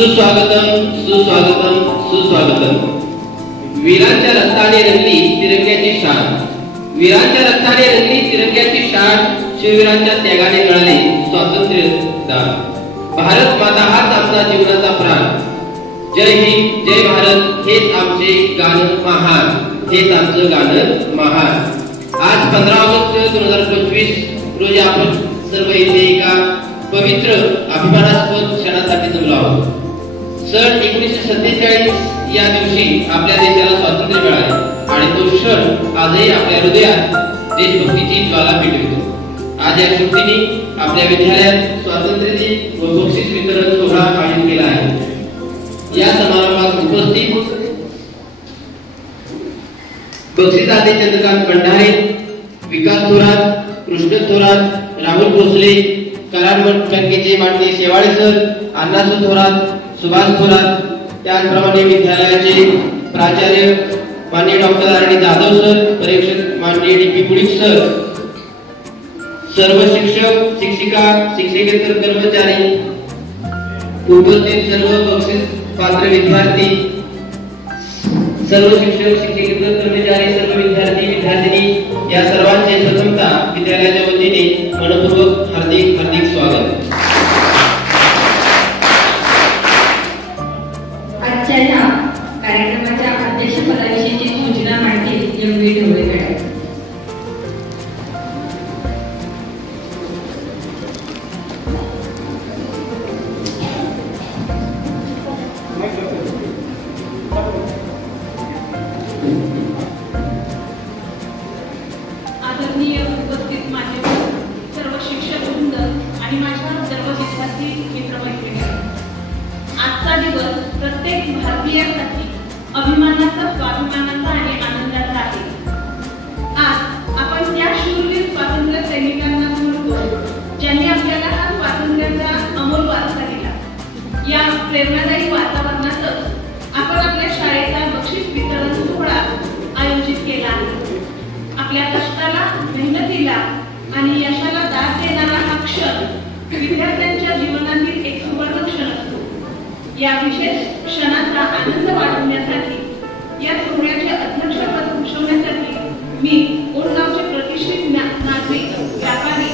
सुस्वागतम सुस्वागतम सुस्वागतम. वीरांच्या रक्ताने रंगली तिरंग्याची शान, वीरांच्या रक्ताने रंगली तिरंग्याची शान, शिववीरांच्या त्यागाने मिळाले स्वातंत्र्य दान. भारत माता हाच आमचा जीवनाचा प्राण. जय हिंद जय भारत हेच आमचे गाणं महान, हेच आमचं गाणं महान. आज 15 ऑगस्ट 2025 रोजी आपण सर्व इथे एका पवित्र अभिमानास्पद क्षणासाठी जमलो आहोत. सन 1947 या दिवशी आपल्या देशाला स्वातंत्र्य मिळाले आणि तो क्षण आजही आपल्या हृदयात देशभक्तीची ज्वाला पेटवितो. आज या शक्तीने आपल्या विद्यालयात स्वातंत्र्य दिन व बक्षीस वितरण सोहळा आयोजित केला आहे. या समारंभात उपस्थित बक्षिसाचे चंद्रकांत भंडारे, विकास थोरात, कृष्ण थोरात, राहुल भोसले, कराड बँकेचे माननीय शेवाळे सर, अण्णासू थोरात, सुभाष थोरात, त्याचप्रमाणे विद्यालयाचे प्राचार्य माननीय doctor R D Jadhav sir, परीक्षक माननीय डी पी पुडिक सर, सर्व शिक्षक शिक्षिका शिक्षकेतर कर्मचारी, उपस्थित सर्व बक्षीस पात्र विद्यार्थी, सर्व शिक्षक शिक्षकेतर कर्मचारी, सर्व विद्यार्थी विद्यार्थिनी या सर्वांचे प्रथमतः विद्यालयाच्या वतीने मनपूर्वक हार्दिक हार्दिक स्वागत. आजच्या या कार्यक्रमाच्या अध्यक्षपदाविषयीची सूचना मांडतील एम.व्ही. ढवळे मॅडम. आदरणीय उपस्थित मान्यवर, सर्व शिक्षक वृंद आणि माझ्या सर्व विद्यार्थी मित्रमैत्रिणी, आजचा दिवस प्रत्येक भारतीयासाठी अभिमानाचा, स्वाभिमानाचा आणि आनंदाचा आहे. आज आपण त्या शूरवीर स्वातंत्र्य सैनिकांना स्मरतो ज्यांनी आपल्याला हा स्वातंत्र्याचा अमोल वारसा दिला. या प्रेरणादायी वातावरणातच आपण आपल्या शाळेचा बक्षीस वितरण सोहळा आयोजित केला आहे. आपल्या कष्टाला, मेहनतीला आणि यशाला दाद देणारा हा क्षण विद्यार्थ्यांच्या जीवनातील एक सुवर्ण क्षण असतो. या विशेष क्षणाचा आनंद वाढवण्यासाठी, या सोहळ्याचे अध्यक्षपद भूषवण्यासाठी मी ओढगावचे प्रतिष्ठित नागरिक व्यापारी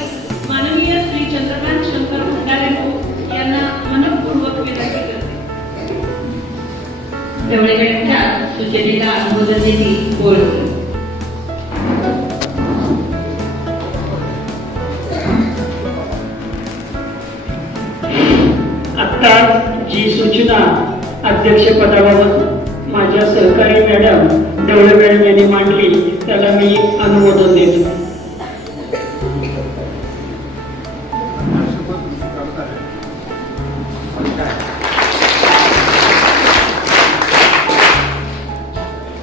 माननीय श्री चंद्रकांत शंकर भंडारे यांना मनपूर्वक विनंती करते. ढवळे मॅडमच्या सूचनेला अनुमोदन देती बोलतो. आता जी सूचना अध्यक्षपदाबाबत माझ्या सहकारी मॅडम ढवळे मॅडम यांनी मांडली त्याला मी अनुमोदन देतो.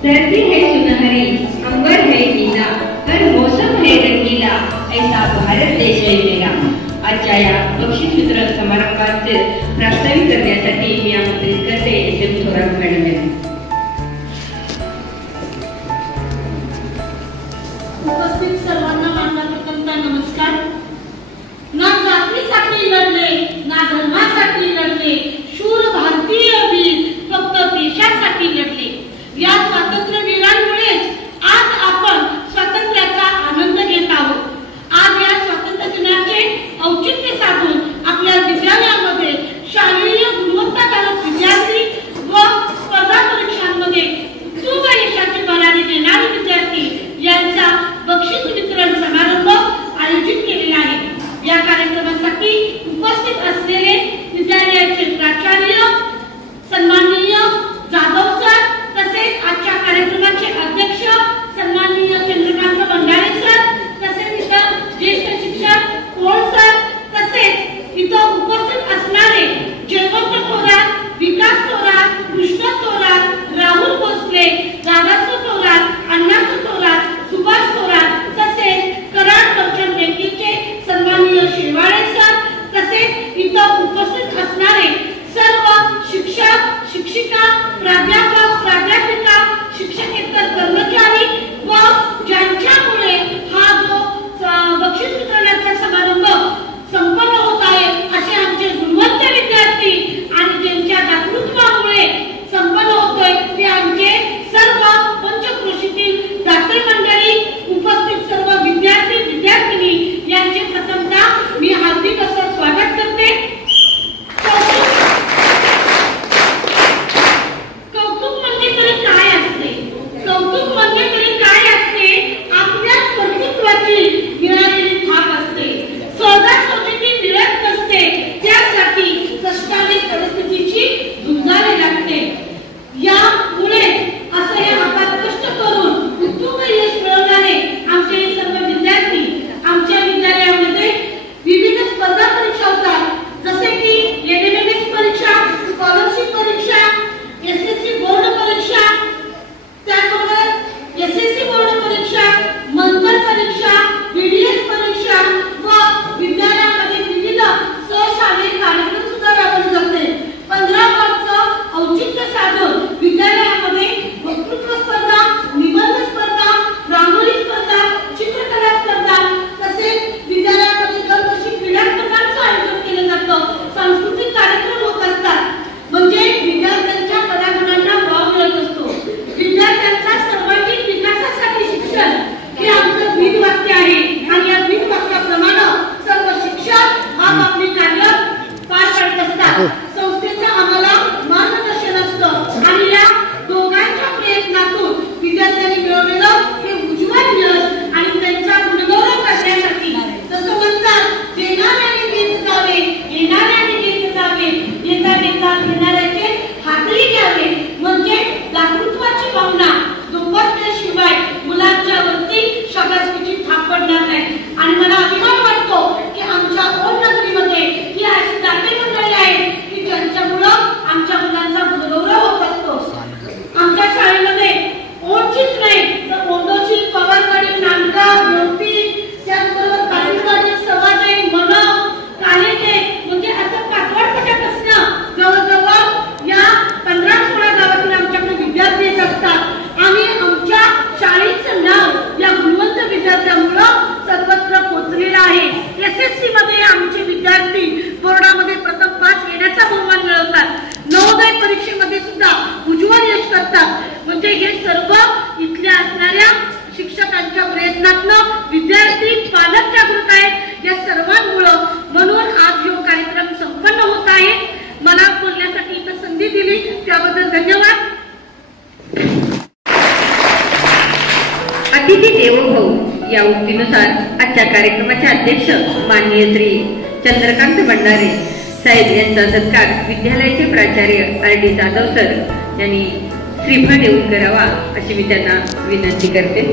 धरती है सुनहरी, अंबर है नीला, हर मौसम है रंगीला, ऐसा भारत देश है मेरा. आजच्या या बक्षीस वितरण समारंभाचे प्रास्ताविक करण्यासाठी मी आमंत्रित करते एस.एम. थोरात मॅडम यांना. उपस्थित सर्वांना माझा प्रथमतः नमस्कार. ना जातीसाठी लढले, ना धर्मासाठी लढले, शूर भारतीय वीर फक्त देशासाठी लढले. या स्वातंत्र्यवीरांमुळेच आज आपण स्वातंत्र्याचा आनंद घेत आहोत. आज या स्वातंत्र्य दिनाचे औचित्य साधून आपल्या विद्यालयामध्ये शालेय गुणवत्ताधारक विद्यार्थी व स्पर्धा अतिथी देवो भव या उक्तीनुसार आजच्या कार्यक्रमाचे अध्यक्ष माननीय श्री चंद्रकांत भंडारे साहेब यांचा सत्कार विद्यालयाचे प्राचार्य RD जाधव सर यांनी श्रीफळ देऊन करावा अशी मी त्यांना विनंती करते.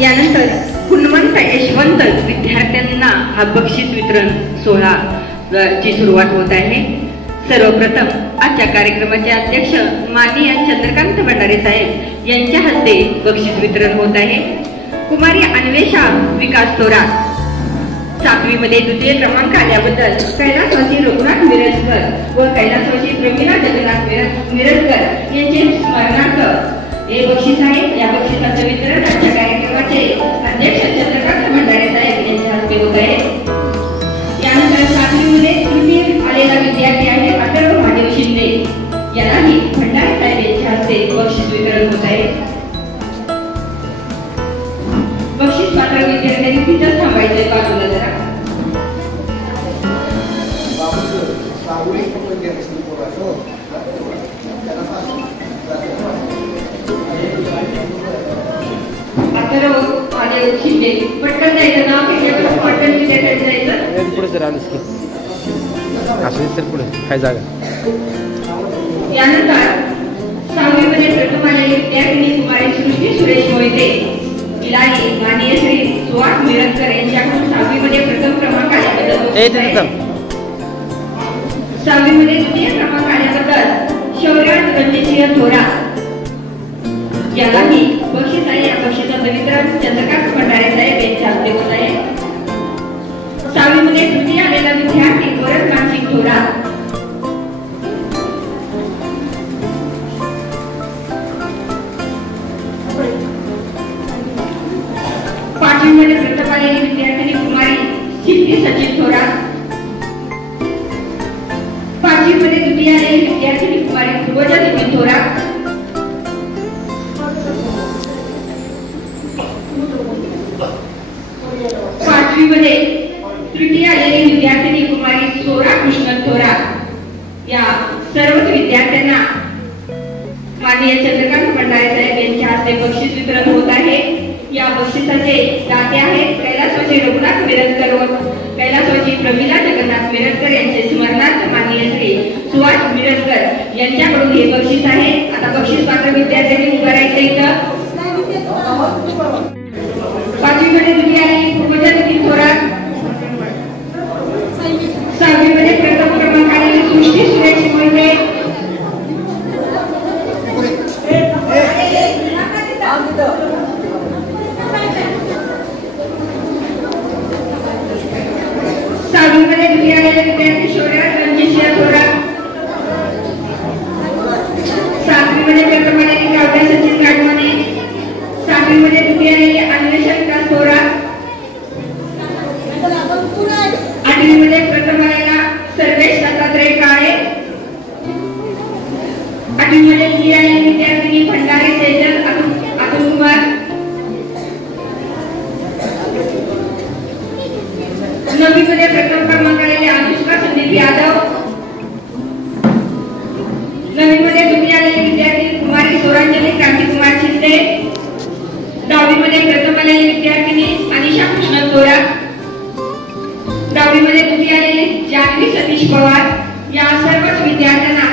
यानंतर गुणवंत यशवंत विद्यार्थ्यांना हा बक्षीस वितरण सोहळा ची सुरुवात होत आहे. सर्वप्रथम आजच्या कार्यक्रमाचे अध्यक्ष माननीय चंद्रकांत भंडारे साहेब यांच्या हस्ते बक्षीस वितरण होत आहे. कुमारी अन्वेषा विकास थोरात 7वी मध्ये द्वितीय क्रमांक आल्याबद्दल कैलासवासी रघुनाथ मिरजकर व कैलासवासी प्रमिला जगन्नाथ मिरजकर यांचे स्मरणार्थ हे बक्षीस आहे. या बक्षिसाचं वितरण आजच्या कार्यक्रमाचे अध्यक्ष चंद्रकांत भंडारे साहेब यांच्या हस्ते होत आहे. यानंतर 7वी मध्ये तृतीय आलेला विद्यार्थी आहे अथर्व महादेव शिंदे यालाही भंडारे साहेब यांच्या हस्ते बक्षीस वितरण होत आहे. बक्षीस पात्र विद्यार्थ्यांनी तिथंच थांबायचंय बाजूला जरा. अथर्व महादेव शिंदे पटकन जायचं नाव घेतल्यावर पटकन विद्यार्थ्यांनी जायचं. पुढे जर आलंच की असं तर पुढे काय जागा. यानंतर 6वी मध्ये प्रथम आलेली विद्यार्थिनी कुमारी सृष्टी सुरेश मोहिते हिलाही माननीय श्री सुहास मिरजकर यांच्याकडून 6वी मध्ये प्रथम क्रमांक आल्याबद्दल 6वी मध्ये द्वितीय क्रमांक आल्याबद्दल शौर्यात रणजितसिंह थोरात यालाही बक्षीस आहे. या बक्षिसाचं वितरण चंद्रकांत भंडारे साहेब यांच्या हस्ते होत आहे. 6वी मध्ये तृतीय आलेला विद्यार्थी भरत मानसिंग थोरात 5वी मध्ये प्रथम आलेली विद्यार्थिनी कुमारी सिद्धी सचिन थोरात 5वी मध्ये द्वितीय आलेली विद्यार्थिनी कुमारी पूर्वजा देवी थोरात 5वी मध्ये तृतीय आलेली विद्यार्थिनी कुमारी सोरा कृष्ण थोरात या सर्वच विद्यार्थ्यांना माननीय चंद्रकांत भंडारे साहेब यांच्या हस्ते बक्षीस वितरण होत आहे. या बक्षिसाचे दाते आहेत कैलासवासी रघुनाथ मिरजकर व कैलासवासी प्रमिला जगन्नाथ मिरजकर यांचे स्मरणार्थ माननीय श्री सुहास मिरजकर यांच्याकडून हे बक्षीस आहे. आता बक्षीस पात्र विद्यार्थ्यांनी उभं राहायचं इथं. 5वी मध्ये द्वितीय आलेली पूर्वजा देवी थोरात 6वी मध्ये प्रथम क्रमांक आलेली सृष्टी सुरेश मोहिते 6वी मध्ये द्वितीय आलेले विद्यार्थी शौर्यात रणजितसिंह थोरात 7वी मध्ये प्रथम आलेली काव्या सचिन गाडवाने 7वी मध्ये द्वितीय आलेली अन्वेषा विकास थोरात 8वी मध्ये प्रथम आलेला सर्वेश दत्तात्रय काळे 8वी मध्ये द्वितीय आलेली विद्यार्थिनी भंडारे सेजल अतुल कुमार 9वी मध्ये प्रथम क्रमांक आलेले अनुष्का संदीप यादव 9वी मध्ये द्वितीय आलेली विद्यार्थिनी कुमारी सोरांजली क्रांतिकुमार शिंदे 10वी मध्ये प्रथम आलेली विद्यार्थिनी अनिशा कृष्ण थोरात 10वी मध्ये द्वितीय आलेली जानवी सतीश पवार या सर्व विद्यार्थ्यांना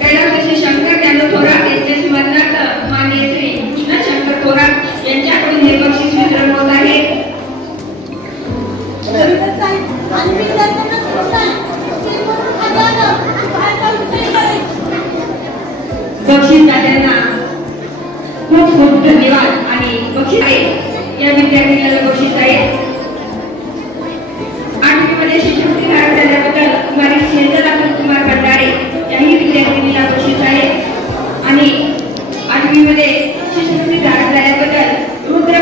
कैलासवासी शंकर ज्ञानू थोरात यांचे स्मरणार्थ माननीय श्री कृष्ण शंकर थोरात यांच्याकडून हे बक्षीस वितरण होत आहे. बक्षीसदात्यांना खूप खूप धन्यवाद. आणि बक्षीस आहे या विद्यार्थ्यांना बक्षीस आहे. 8वी मध्ये शिष्यवृत्ती धारक झाल्याबद्दल कुमारी सेजल अतुल कुमार भंडारे याही विद्यार्थिनीला बक्षीस आहे. आणि 8वी मध्ये शिष्यवृत्ती धारक झाल्याबद्दल रुद्र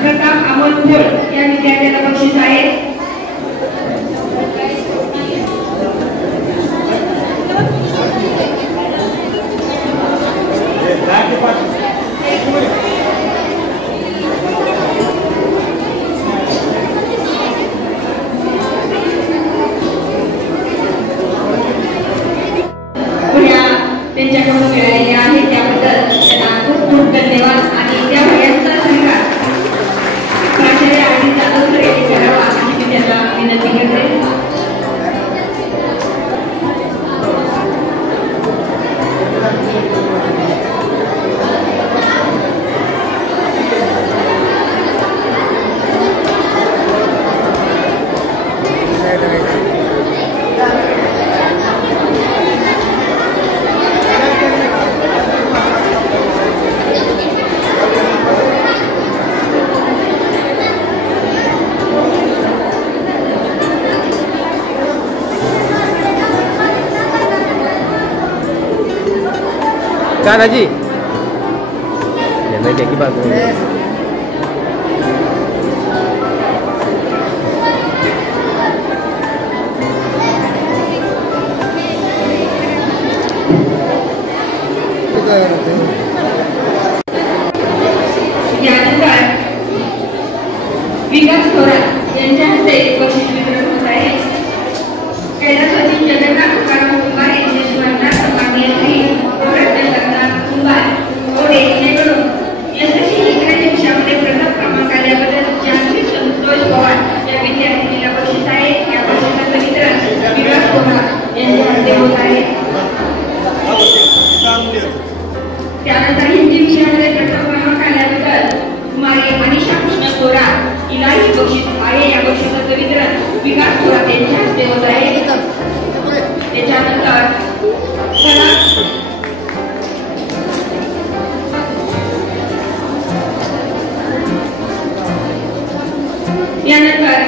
प्रताप अमोल भोळ या विद्यार्थ्याला बक्षीस आहे. कान्हाजी यांना की बात यानंतर विकास थोरात यांच्या हस्ते बक्षीस वितरण होत आहे. कैलासवासी जगन्नाथ तुकाराम कुंभार यांचे स्मरणार्थ मागणी असली रत्न जगन्नाथ कुंभार ओढे यांच्याकडून यशस्वी इंग्रजी विषयामध्ये प्रथम क्रमांक आल्याबद्दल जानवी संतोष पवार या विद्यार्थिनीला बक्षीस आहे. या बक्षिसाचं वितरण विकास थोरात यांच्या हस्ते होत आहे. त्यानंतर हिंदी विषयामध्ये प्रथम क्रमांक आल्याबद्दल कुमारी अनिशा कृष्ण थोरात हिलाही बक्षीस आहे. या बक्षिसाचं वितरण विकास थोरात यांच्या हस्ते होत आहे. त्याच्यानंतर यानंतर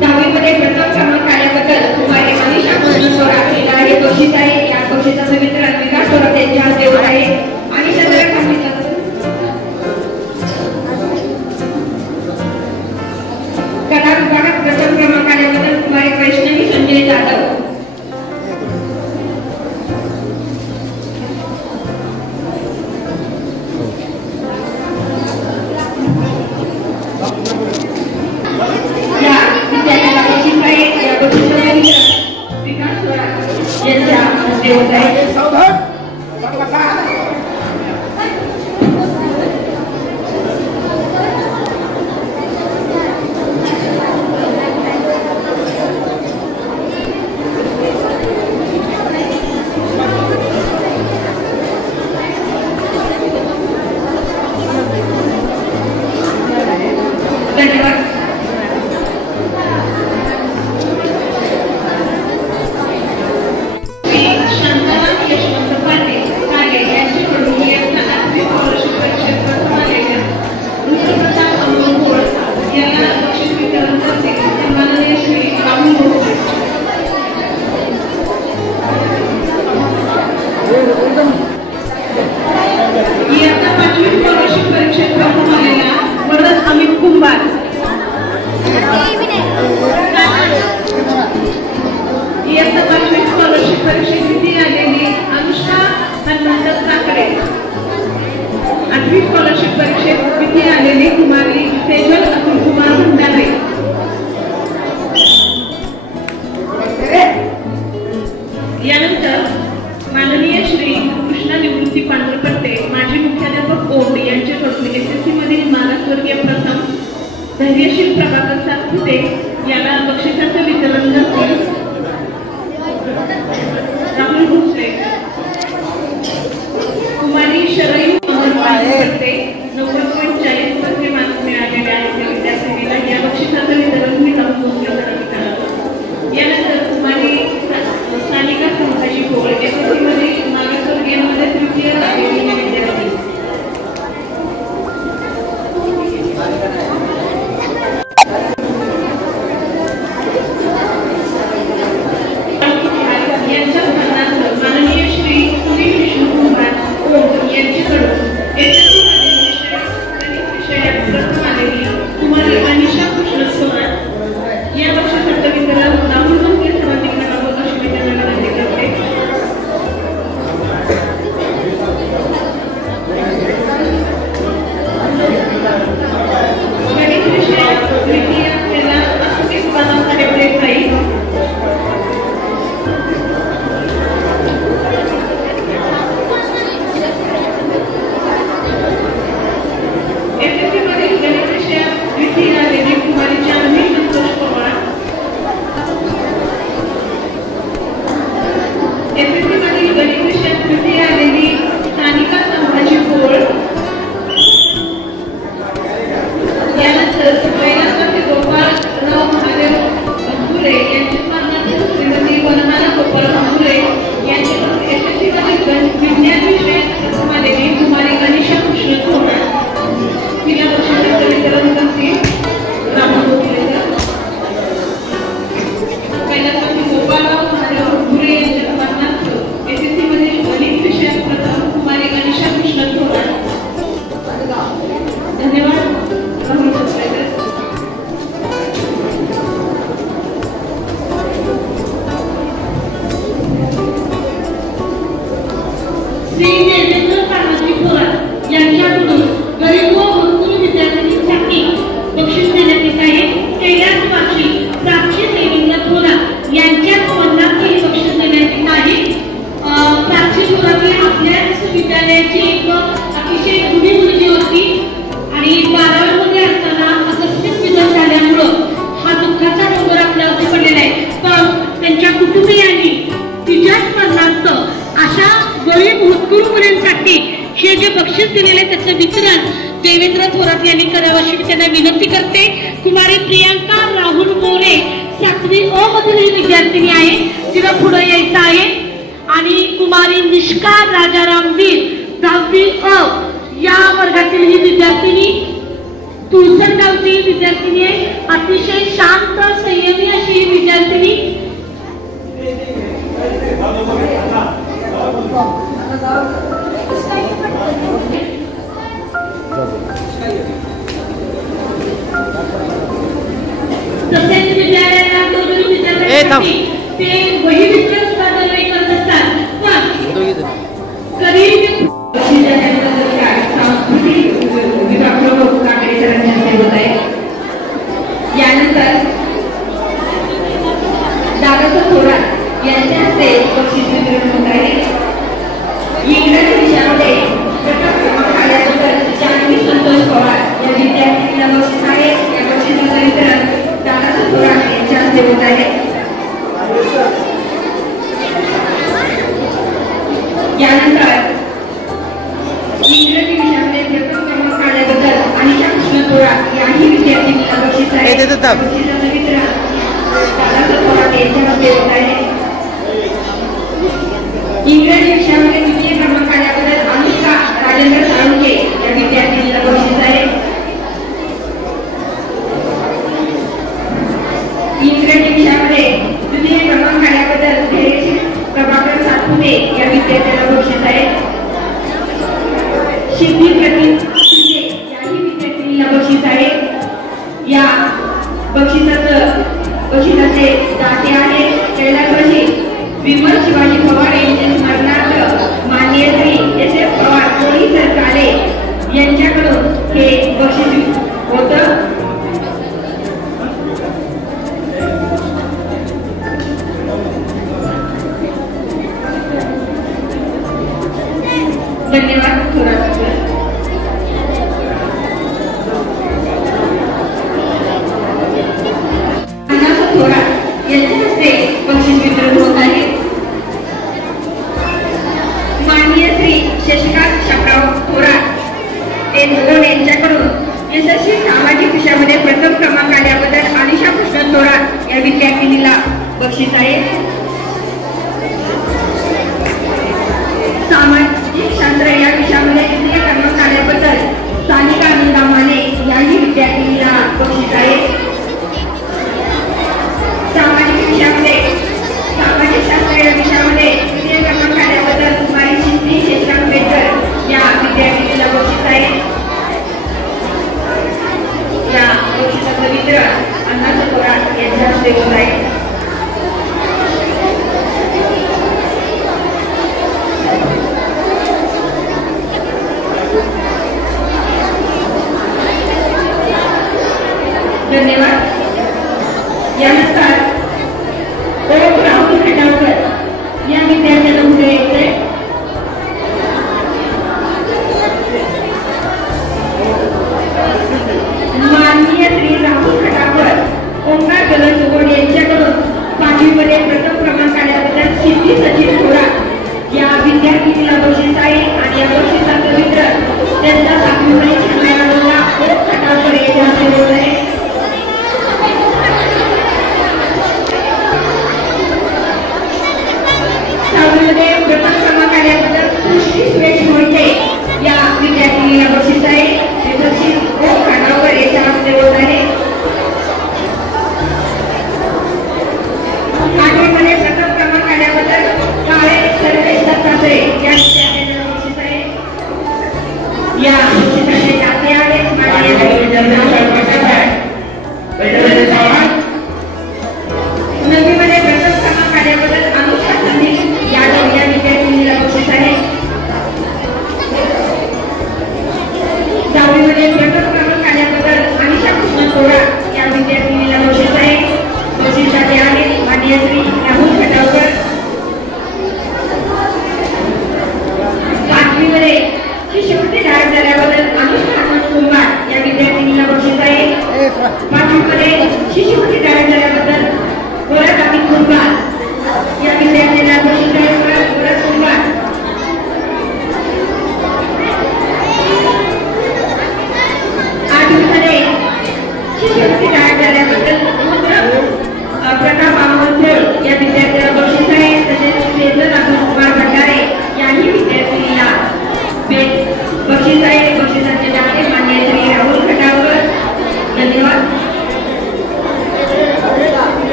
10वी मध्ये प्रथम क्रमांक आल्याबद्दल कुमारी अनिशा कृष्ण थोरात हिला हे बक्षीस आहे. या बक्षिसाचं वितरण विकास थोरात यांच्या हस्ते होत आहे. आणि कला विभागात प्रथम क्रमांक आल्याबद्दल कुमारी वैष्णवी संजय जाधव या विद्यार्थ्याला बक्षीस आहे. या बक्षिसाचं विकास थोरात यांच्या हस्ते होत आहे. शांताराम बक्षीस दिलेले त्याचं वितरण देवेंद्र थोरात यांनी करावं अशी मी त्यांना विनंती करते. कुमारी प्रियांका राहुल मोरे 7वी अ मधील ही विद्यार्थिनी आहे, तिला पुढे यायचं आहे. आणि कुमारी निष्का राजाराम वीर 10वी अ या वर्गातील ही विद्यार्थिनी तुळसगावची विद्यार्थिनी आहे. अतिशय शांत संयमी अशी ही विद्यार्थिनी. तसेच विद्यालयाला विद्यार्थ्यांसाठी ते वही वितरण सुद्धा दरवेळी करत असतात. कधी यानंतर दादासाहेब थोरात यांच्या हस्ते बक्षीस वितरण होत आहे. इंग्रजी विषयामध्ये प्रथम क्रमांक आल्यानंतर जानवी संतोष पवार या विद्यार्थिनीला बक्षीस आहे. या बक्षिसाचं वितरण दादासाहेब थोरात यांच्या हस्ते होत आहे. यानंतर इंग्रजी विषयामध्ये प्रथम क्रमांक आल्याबद्दल अनिशा कृष्ण थोरात याही विद्यार्थिनीला बक्षीस आहे. बक्षिसाचं वितरण दादासाहेब थोरात यांच्या हस्ते होत आहे. इंग्रजी विषयामध्ये द्वितीय क्रमांक आल्याबद्दल अनुष्का राजेंद्र साळुंखे या विद्यार्थिनीला बक्षीस आहे. इंग्रजी विषयामध्ये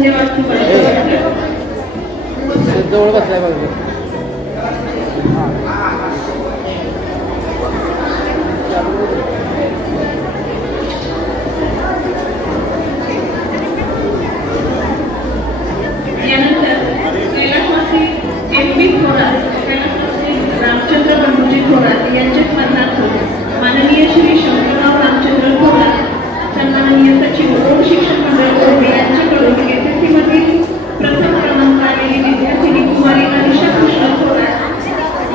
धन्यवाद तुम्हाला. जवळ बसलाय बघा. यानंतर कैलासवासी MP थोरात, कैलासवासी रामचंद्र बंडूजी थोरात यांच्या स्मरणार्थ माननीय श्री शंकरराव रामचंद्र थोरात, सन्माननीय सचिव रोड शिक्षण मंडळ कोल्हे यांच्याकडून SSC मधील प्रथम क्रमांक आलेली विद्यार्थिनी कुमारी अनिशा कृष्ण थोरात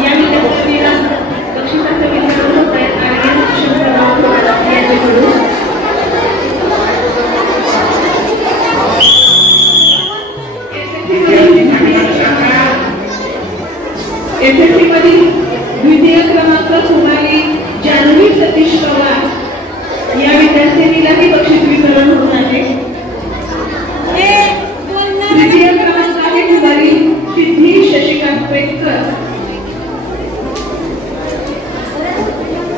या विद्यार्थिनीला बक्षिसाचं वितरण होत आहे. आणि शंकरराव थोरात यांच्याकडून SSC मधील द्वितीय क्रमांक कुमारी जान्हवी सतीश पवार या विद्यार्थिनीलाही बक्षीस वितरण होत आहे. तृतीय क्रमांक आहे कुमारी सिद्धी शशिकांत पेटकर.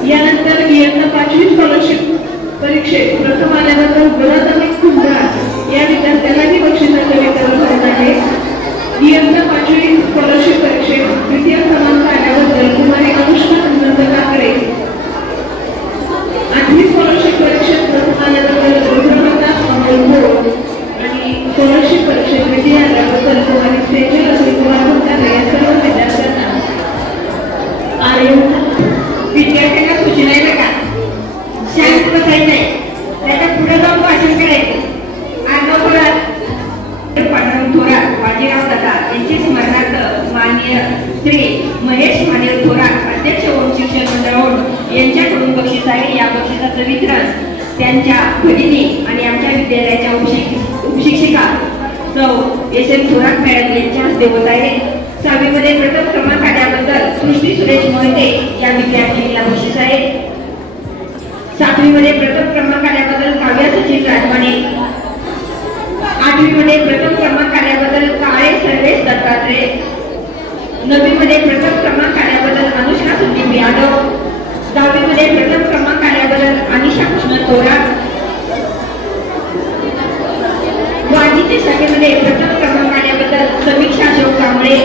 यानंतर इयत्ता 5वी स्कॉलरशिप परीक्षेत प्रथम आल्यानंतर गुलाब अमित कुंभार या विद्यार्थ्यालाही बक्षिसाचे वितरण होत आहे. इयत्ता 5वी स्कॉलरशिप परीक्षेत द्वितीय क्रमांक आल्याबद्दल कुमारी अनुष्का अनंत काकडे, 8वी स्कॉलरशिप परीक्षेत प्रथम आल्याबद्दल रुद्रप्रकाश अमोल आणि स्कॉलरशिप परीक्षेत द्वितीय आल्याबद्दल कुमारी सेजल अनिलकुमार भंडारे या सर्व विद्यार्थ्यांना विद्यार्थ्यांना सूचना आहे का शांत बसायचं आहे, त्याच्या पुढे जाऊन भाषण करायचं. आगाऊ पांडुरंग थोरात बाजीराव दादा यांची स्मरणार्थ माननीय श्री महेश महादेव थोरात अध्यक्ष ओम शिक्षण मंडळ यांच्याकडून बक्षीस आहे. या बक्षिसाचं वितरण त्यांच्या भगिनी आणि आमच्या विद्यालयाच्या उपशिक्षिका सौ SM थोरात मॅडम यांच्या हस्ते होत आहे. 6वी मध्ये प्रथम क्रमांक आल्याबद्दल सृष्टी सुरेश मोहिते या विद्यार्थिनीला बक्षीस आहे. 7वी मध्ये प्रथम क्रमांक आल्याबद्दल काव्या सचिन राजवाणे, 8वी मध्ये प्रथम क्रमांक आल्याबद्दल काळे सर्वेश दत्तात्रय, 9वी मध्ये प्रथम क्रमांक आल्याबद्दल अनुष्का सुदीप यादव, 10वी मध्ये प्रथम क्रमांक आल्याबद्दल अनिशा कृष्ण थोरात, वाणिज्य शाखेमध्ये प्रथम क्रमांक आल्याबद्दल समीक्षा अशोक कांबळे,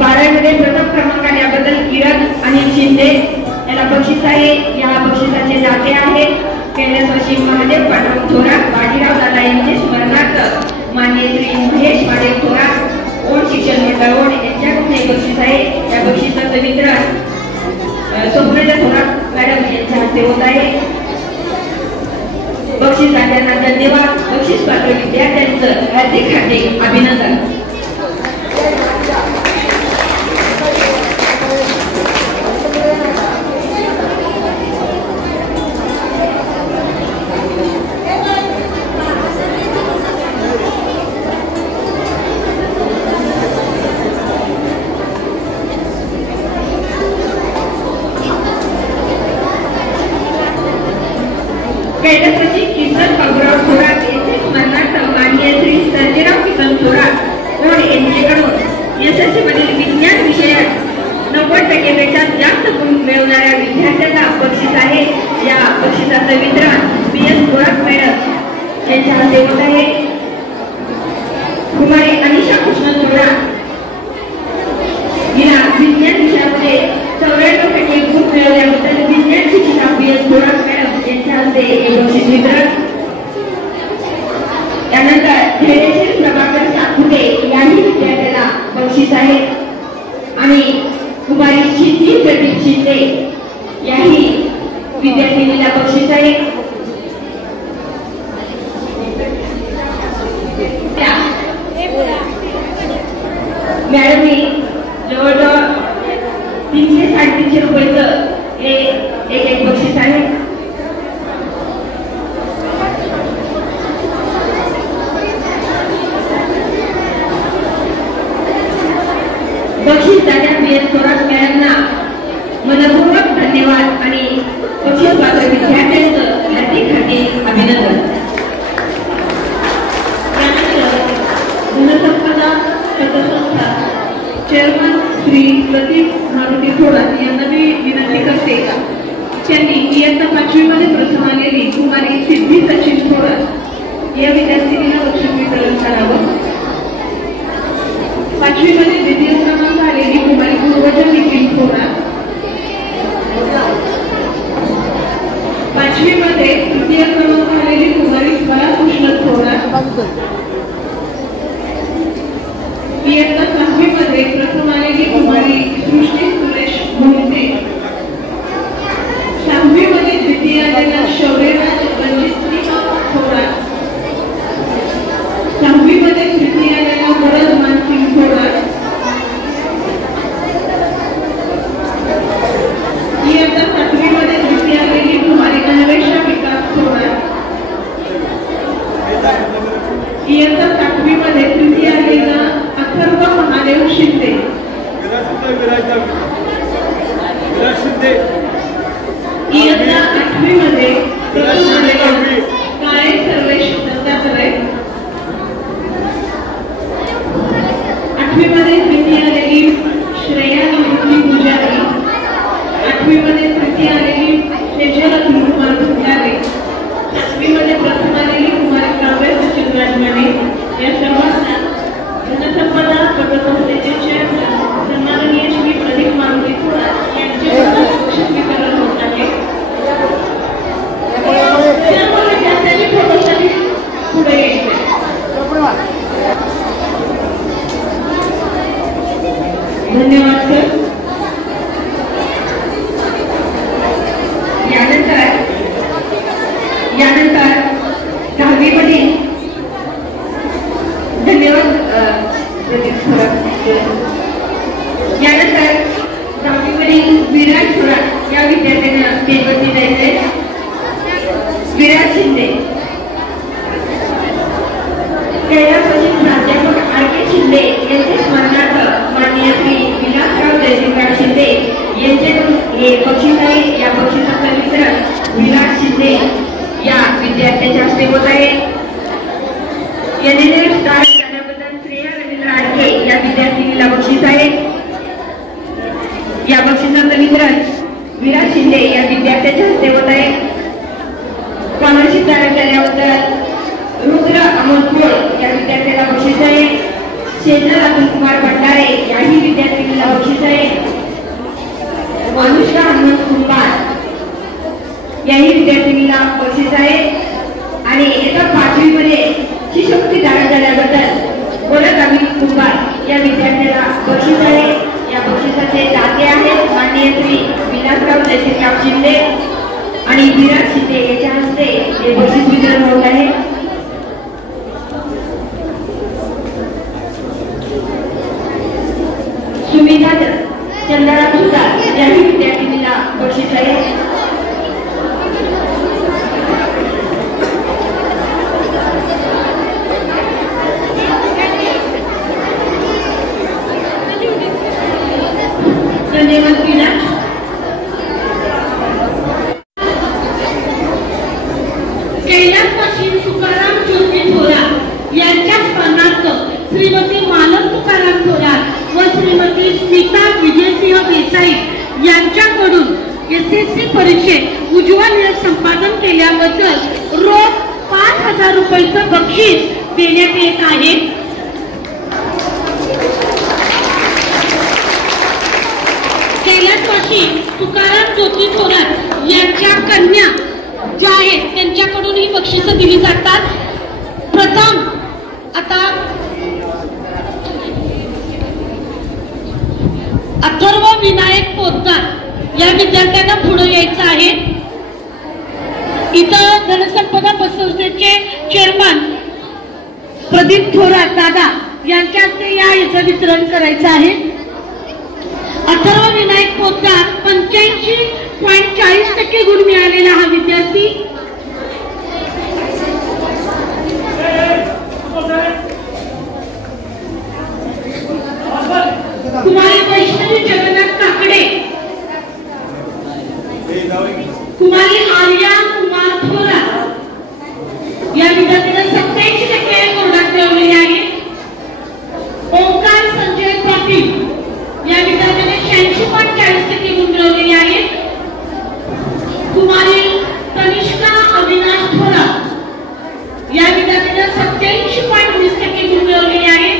12वी मध्ये प्रथम क्रमांक आल्याबद्दल किरण अनिल शिंदे याला बक्षीस आहे. या बक्षिसाचे दाते आहेत कैलासवासी महादेव पांडुरंग थोरात बाजीराव दादा यांचे स्मरणार्थ माननीय श्री महेश महादेव थोरात ओढ शिक्षण मंडळ यांच्याकडून हे बक्षीस आहे. या बक्षिसाचं वितरण स्वप्नजा थोरात मॅडम यांच्या हस्ते होत आहे. बक्षीस दात्यांना धन्यवाद. बक्षीस पात्र विद्यार्थ्यांचं हार्दिक हार्दिक अभिनंदन. कैलासवासी किसन बाबूराव थोरात यांचे स्मरणार्थ माननीय श्री सर्जेराव किसन थोरात ओढ यांच्याकडून SSC मधील विज्ञान विषयात 90% पेक्षा जास्त गुण मिळवणाऱ्या विद्यार्थ्यांना बक्षीस आहे. या बक्षिसाचं वितरण PS थोरात मॅडम यांच्या हस्ते होत आहे. कुमारी अनिशा कृष्ण थोरात हिला विज्ञान विषयामध्ये 94% गुण मिळवल्याबद्दल विज्ञान शिक्षिका PS थोरात मॅडम यांच्या हस्ते हे बक्षीस वितरण. त्यानंतर धैर्यशील प्रभाकर साकुते याही विद्यार्थ्याला बक्षीस आहे. आणि कुमारी सिद्धी प्रदीप शिंदे याही विद्यार्थिनीला बक्षीस आहे. मॅडमनी जवळजवळ 300-350 रुपयाचं हे एक बक्षीस आहे. बक्षीस दात्या PS थोरात मॅडमना मनपूर्वक धन्यवाद आणि बक्षीस पात्र विद्यार्थ्यांचं हार्दिक हार्दिक अभिनंदन. जनसंपदा पतसंस्था चेअरमन श्री प्रदीप मारुती थोरात यांना मी विनंती करते त्यांनी इयत्ता 5वी मध्ये प्रथम आलेली कुमारी सिद्धी सचिन थोरात इयत्ता 6वी मध्ये प्रथम आलेली कुमारी सृष्टी सुरेश मोहिते, 6वी मध्ये द्वितीय आलेला शौर्यराज रणजित थोरात, 6वी मध्ये तृतीय आलेला भरत मानसिंग थोरात, इयत्ता 7वी मध्ये द्वितीय आलेली कुमारी अन्वेषा विकास थोरात, इयत्ता 8वी मध्ये तृतीय आलेला अथर्व महादेव शिंदे, इयत्ता 8वी मध्ये प्रथम आलेला काळे सर्वेश दत्तात्रय, 8वी मध्ये द्वितीय आलेली श्रेया निवृत्ती पुजारी, 8वी मध्ये तृतीय आलेली शेजल कुमार भंडारे, 7वी मध्ये प्रथम आलेली कुमारी काव्य सचिन राजमाने या सर्वांना जनसंपदा पतसंस्थेचे चेअरमन सन्माननीय श्री प्रदीप मारुती थोरात यांचे बक्षीस वितरण होत आहे. सर्व विद्यार्थ्यांनी फोटोसाठी पुढे यायचे. धन्यवाद सर. यानंतर 10वी मधील धन्यवाद यानंतर 10वी मधील विराज थोरात या विद्यार्थ्यांना स्टेजवरती जायचे. विराज शिंदे, कैलासवासी प्राध्यापक R.K. शिंदे यांचे स्मरणार्थ माननीय श्री विलासराव जयसिंगराव शिंदे यांच्याकडून हे बक्षीस आहे. या बक्षिसाचं वितरण विराज शिंदे या विद्यार्थ्यांच्या हस्ते होत आहे. करण्याबद्दल श्रेया रवींद्र आडके या विद्यार्थिनीला बक्षीस आहे. या बक्षिसाचं वितरण विराज शिंदे या विद्यार्थ्यांच्या हस्ते होत आहे. स्कॉलरशिप धारक झाल्याबद्दल रुद्र अमोल खोड या विद्यार्थ्याला बक्षीस आहे. शेजल अतुल कुमार भंडारे याही विद्यार्थिनीला बक्षीस आहे. अनुष्का हनुमंत कुंभार याही विद्यार्थिनीला बक्षीस आहे. आणि इयत्ता 5वी मध्ये शिष्यवृत्ती धारण झाल्याबद्दल गोलक अमित कुंभार या विद्यार्थ्याला बक्षीस आहे. या बक्षिसाचे दाते आहेत माननीय श्री विलासराव जयसिंगराव शिंदे आणि विराज शिंदे यांच्या हस्ते हे बक्षीस वितरण होत आहे. सुमिता चंद्रा सुतार याही विद्यार्थिनीला बक्षीस आहे. धन्यवाद विराज. कैलासवासी तुकाराम ज्योती थोरात यांच्या स्मरणार्थ श्रीमती मानव तुकाराम थोरात व श्रीमती स्मिता विजयसिंह देसाई यांच्याकडून SSC परीक्षेत उज्ज्वल यश संपादन केल्याबद्दल रोख 5,000 रुपयांचं बक्षीस देण्यात येत आहे. कैलासवासी तुकाराम ज्योती थोरात यांच्या कन्या ज्या आहेत त्यांच्याकडून ही बक्षिसं दिली जातात. प्रथम आता अथर्व विनायक पोद्दार या विद्यार्थ्यांना पुढे यायचं आहे. इथं जनसंपदा पतसंस्थेचे चेअरमन प्रदीप थोरात दादा यांच्या हस्ते याचं वितरण करायचं आहे. अथर्व विनायक पोद्दार 85.40% गुण मिळालेला हा विद्यार्थी. कुमारी वैष्णवी जगन्नाथ काकडे, कुमारी आर्या कुमार थोरात या विद्यार्थ्यांना 87% गुणांक मिळवलेले आहे. ओंकार संजय पाटील या विद्यार्थ्याने 86.40% गुण मिळवलेले आहेत. कुमारी तनिष्का अविनाश थोरात या विद्यार्थ्याने 87.20% गुण मिळवलेले आहेत.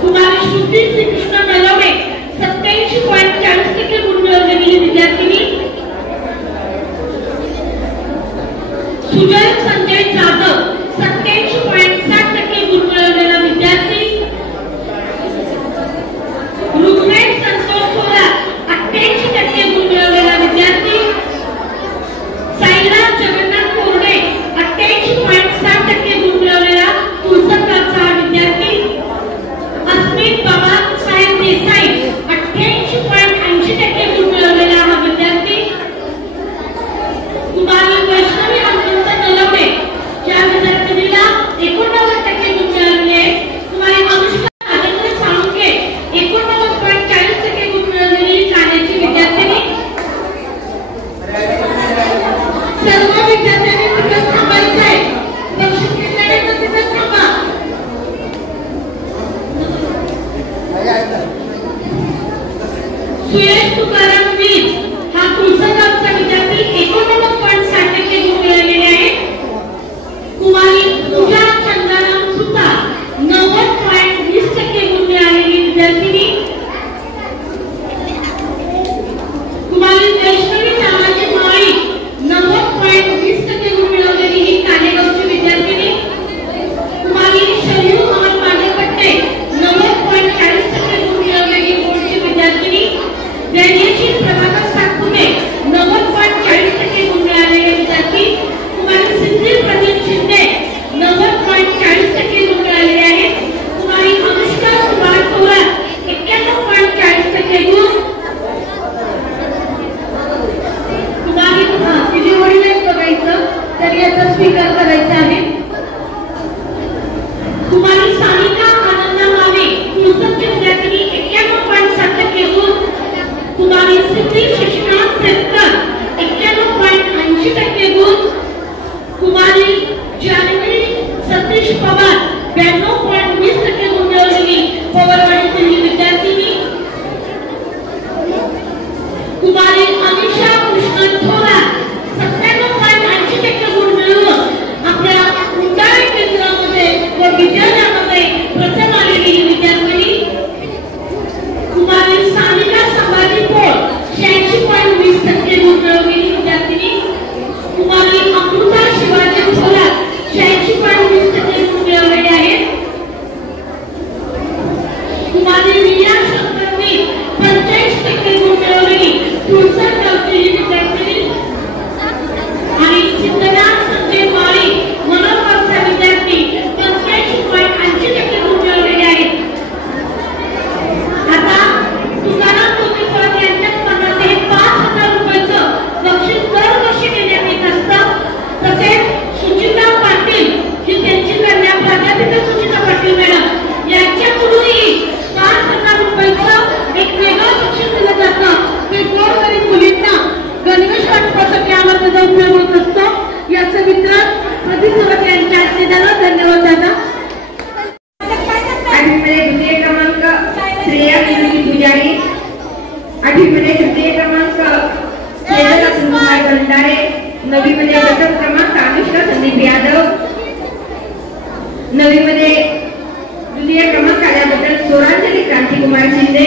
कुमारी श्रुती श्रीकृष्ण नलवडे 87.40% गुण मिळवलेली विद्यार्थिनी. सुजय संजय जाधव विद्यार्थ्यांनी तिथं थांबायचंय. बक्षीस घेतल्यानंतर तिथं थांबा. सुयश तुकाराम वीज हा कुलसंगावचा विद्यार्थी 89.60% गुण मिळवलेले आहेत. कुमारी पूजा चंद्राराम सुता 90.20% गुण मिळालेली विद्यार्थिनी. कुमारी वैष्णवी नावाची माळी 90.20% गुण मिळवलेली ही कानेगावची विद्यार्थिनी. कुमारी शयू अमर पांडेपट्टे 90.40% गुण मिळवलेली मूळची विद्यार्थिनी. ज्ञानेश्वर प्रभाकर सातपुते 90.40% गुण मिळालेले विद्यार्थी. कुमारी सिद्धी प्रदीप शिंदे 90.40% गुण मिळालेले आहेत. कुमारी अनुष्का सुभाष थोरात 91.40% गुण. कुमारी तिचे वडील आहेत बघायचं तर याचा स्वीकार करायचा आहे. कुमारी सानिका आनंदा माने कुलसंच विद्यार्थिनी 91.7% गुण. कुमारी सिद्धी शशिकांत सेतकर 91.80% गुण. कुमारी जानवी सतीश पवार 92.20% गुण मिळवलेली पवारवाडीतील ही विद्यार्थिनी. कुमारी अनिशा कृष्ण थोरात 97.80% गुण मिळवून आपल्या उंडाळे केंद्रामध्ये व विद्यालयामध्ये प्रथम आलेली ही विद्यार्थिनी. कुमारी सानिका संभाजी पोळ 86.20% गुण मिळवलेली विद्यार्थिनी. कुमारी अमृता शिवाजी थोरात 86.20% गुण मिळवलेले आहेत. कुमारी रिया शंकरनी 45% गुण मिळवलेली तुळसर गावची ही विद्यार्थिनी. आणि सिद्धनाथ संजय माळी मनोहरचा विद्यार्थी 85.80% गुण मिळवलेले आहेत. आता तुकाराम कोटीपवार यांच्या स्मरणार्थ 5,000 रुपयाचं बक्षीस दरवर्षी देण्यात येत असतं. तसेच सुचिता पाटील ही त्यांची कन्या प्राध्यापिका सुचिता पाटील मॅडम यांच्याकडूनही 5,000 रुपयाचं एक वेगळं बक्षीस दिलं जातं. ते गोरगरीब मुलींना गणवेश वाटपासाठी आम्हाला त्याचा उपयोग होत असतो. याचं वितरण प्रदीप सोबत यांच्या हस्ते झालं. धन्यवाद दादा. आठवीमध्ये द्वितीय क्रमांक श्रेया विनोदी पुजारी. आठवीमध्ये तृतीय क्रमांक केदार कुमार भंडारे. नववीमध्ये प्रथम क्रमांक अनुष्का संदीप यादव. नववीमध्ये द्वितीय क्रमांक आल्याबद्दल सोरांजली क्रांतिकुमार शिंदे.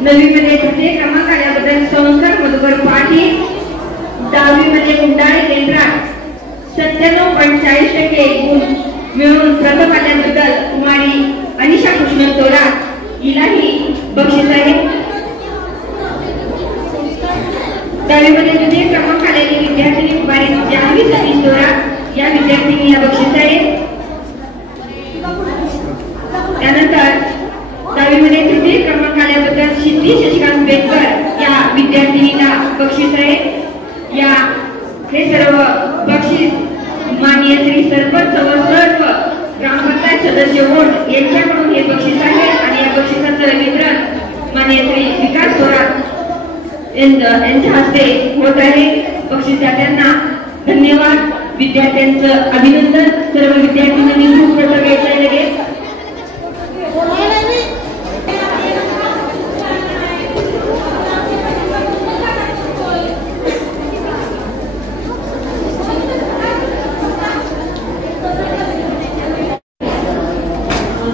नववीमध्ये तृतीय क्रमांक आल्याबद्दल संस्कार मधुकर पाटील. दहावीमध्ये उंडाळे केंद्रात 97.40% गुण मिळून प्रथम आल्याबद्दल कुमारी अनिशा कृष्ण थोरात हिलाही बक्षीस आहे. दहावीमध्ये द्वितीय क्रमांक आलेली विद्यार्थिनी कुमारी जानवी सतीश थोरात या विद्यार्थिनीला बक्षीस आहे. त्यानंतर दहावीमध्ये तृतीय क्रमांक आल्याबद्दल सिद्धी शशिकांत बेटकर या विद्यार्थिनीला बक्षीस आहे. या हे सर्व बक्षीस माननीय श्री सरपंच व सर्व ग्रामपंचायत सदस्य वोट यांच्याकडून हे बक्षीस आहे. आणि या बक्षिसाचं वितरण माननीय श्री विकास थोरात यांच्या हस्ते होत आहे. बक्षीसदात्यांना धन्यवाद. विद्यार्थ्यांचं अभिनंदन. सर्व विद्यार्थ्यांनी खूप प्रसंग घ्यायचा लगेच.